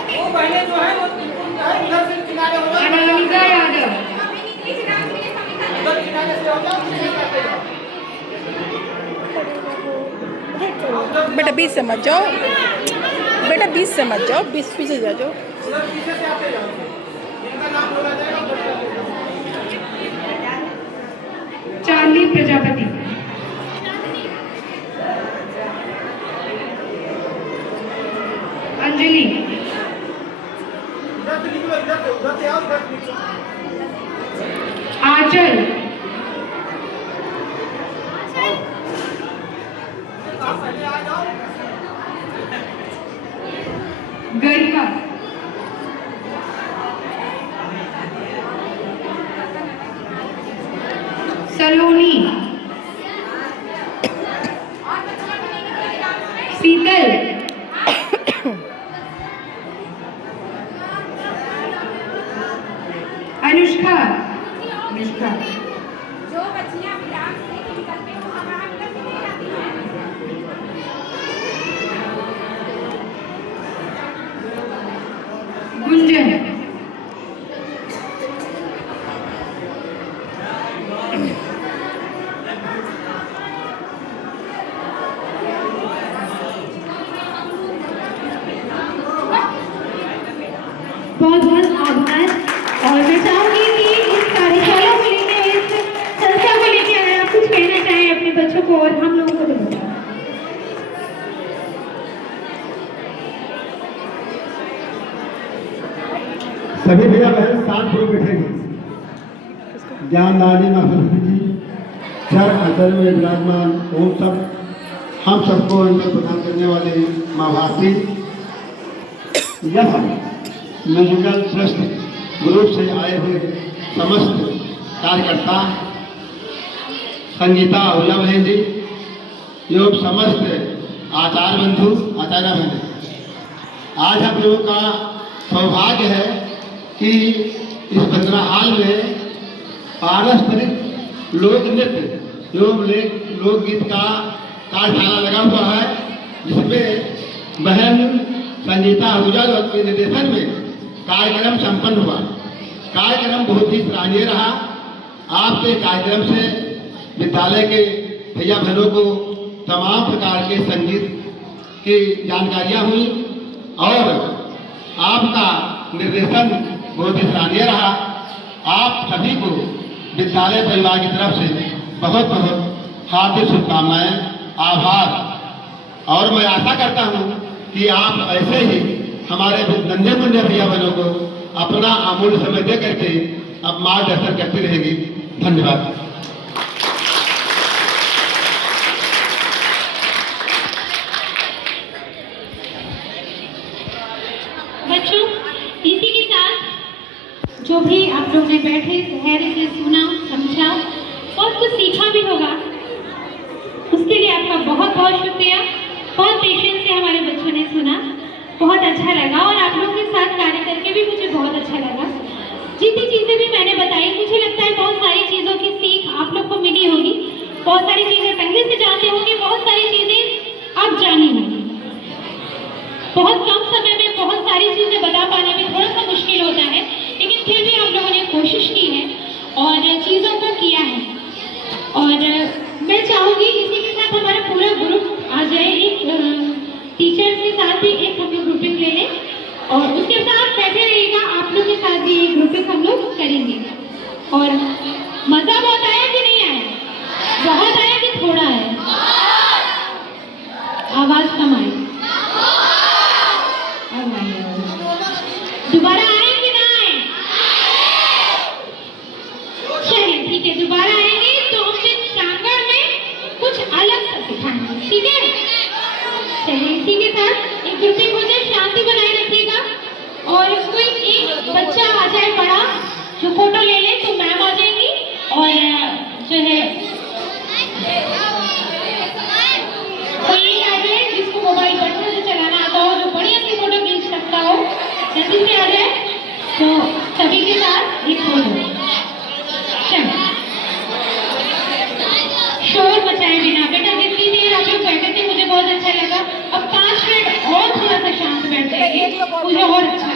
वो पहले जो है वो इधर से किनारे हो जाओ, अनामिका यादव, उधर किनारे से हो जाओ, पीछे से आते जाओ। बेटा 20 से मत जाओ, बेटा 20 से मत जाओ, 20 पीछे जा जाओ। उधर पीछे से आते जाओ, इनका नाम बोला जाएगा, उधर से आते जाओ। चांदी प्रजापति, अंजलि, इधर से निकलो, उधर से आओ, उधर से निकलो। आंचल, पहले आ जाओ। गरिमा, सलोनी, शीतल, अनुष्का, जो बच्चियां अभी डांस नहीं करते वो हमारा अंदर से नहीं आती हैं। मैं चाहूंगी कि इस कार्यशाला को लेकर, इस संस्था को लेकर अगर आप कुछ कहना चाहें अपने बच्चों को और हम लोगों को तो बताएं। सभी भैया बहन साथ पूर्व बैठेंगे। ज्ञानदानी माँ सरस्वती जी चर अचल में विराजमान ओम सब हम सबको अंदर प्रदान करने वाले माँ भारती, यह म्यूजिकल ट्रस्ट ग्रुप से आए हुए समस्त कार्यकर्ता, संगीता ओला बहन जी, योग समस्त आचार्य बंधु आचार्य बहन, आज हम लोगों का सौभाग्य है कि इस बंदना हाल में पारस्परिक लोक नृत्य एवं लोकगीत का कार्यशाला लगा हुआ है, जिसमें बहन संगीता आहूजा के निर्देशन में कार्यक्रम संपन्न हुआ। कार्यक्रम बहुत ही सराहनीय रहा। आपके कार्यक्रम से विद्यालय के भैया बहनों को तमाम प्रकार के संगीत की जानकारियाँ हुई और आपका निर्देशन बहुत ही सराहनीय रहा। आप सभी को विद्यालय परिवार की तरफ से बहुत बहुत हार्दिक शुभकामनाएं, आभार। और मैं आशा करता हूं कि आप ऐसे ही हमारे नन्हे मुन्ने भैया बहनों को अपना अमूल्य समय दे करके अब मार्गदर्शन करती रहेगी। धन्यवाद। बच्चों, इसी के साथ जो भी आप लोग ने बैठे धैर्य से सुना, समझा और कुछ सीखा भी होगा, उसके लिए आपका बहुत बहुत शुक्रिया। बहुत पेशेंस से हमारे बच्चों ने सुना, बहुत अच्छा लगा और आप लोगों के साथ कार्य करके भी मुझे बहुत अच्छा लगा। जितनी चीज़ें भी मैंने बताई, मुझे लगता है बहुत सारी चीज़ों की सीख आप लोग को मिली होगी। बहुत सारी चीज़ें पहले से जानते होंगे, बहुत सारी चीज़ें आप जानी होंगी। बहुत कम समय में बहुत सारी चीज़ें बता पाने में थोड़ा सा मुश्किल होता है, लेकिन फिर भी हम लोगों ने कोशिश की है और चीज़ों को किया है। और मैं चाहूँगी इसी के साथ हमारा पूरा ग्रुप आ जाए, एक टीचर्स के साथ भी एक हम लोग ग्रुपिंग ले लें और उसके साथ बैठे रहिएगा। आप लोग के साथ भी ग्रुपिंग हम लोग करेंगे। और मज़ा बहुत आया कि नहीं आया? बहुत आया कि थोड़ा आया? आवाज़ कम आई? दोबारा आए कि ना आए? चलिए ठीक है, दोबारा आएंगे तो हम फिर प्रांगण में कुछ अलग सा सिखाएंगे, ठीक है? चलिए इसी के साथ एक ग्रुपिंग हो जाए, शांति बनाए रखिएगा और कोई एक बच्चा आ जाए बड़ा जो फोटो ले ले, तो मैम आ जाएंगी और जो है कोई एक आ जाए जिसको मोबाइल बटन से चलाना आता हो, जो बढ़िया सी फोटो खींच सकता हो, जल्दी से आ जाए। तो सभी के साथ एक फोटो। चलो शोर मचाए बिना। बेटा जितनी देर आप लोग बैठे थे मुझे बहुत अच्छा लगा। अब 5 मिनट और थोड़ा सा शांत बैठ जाइए, मुझे और अच्छा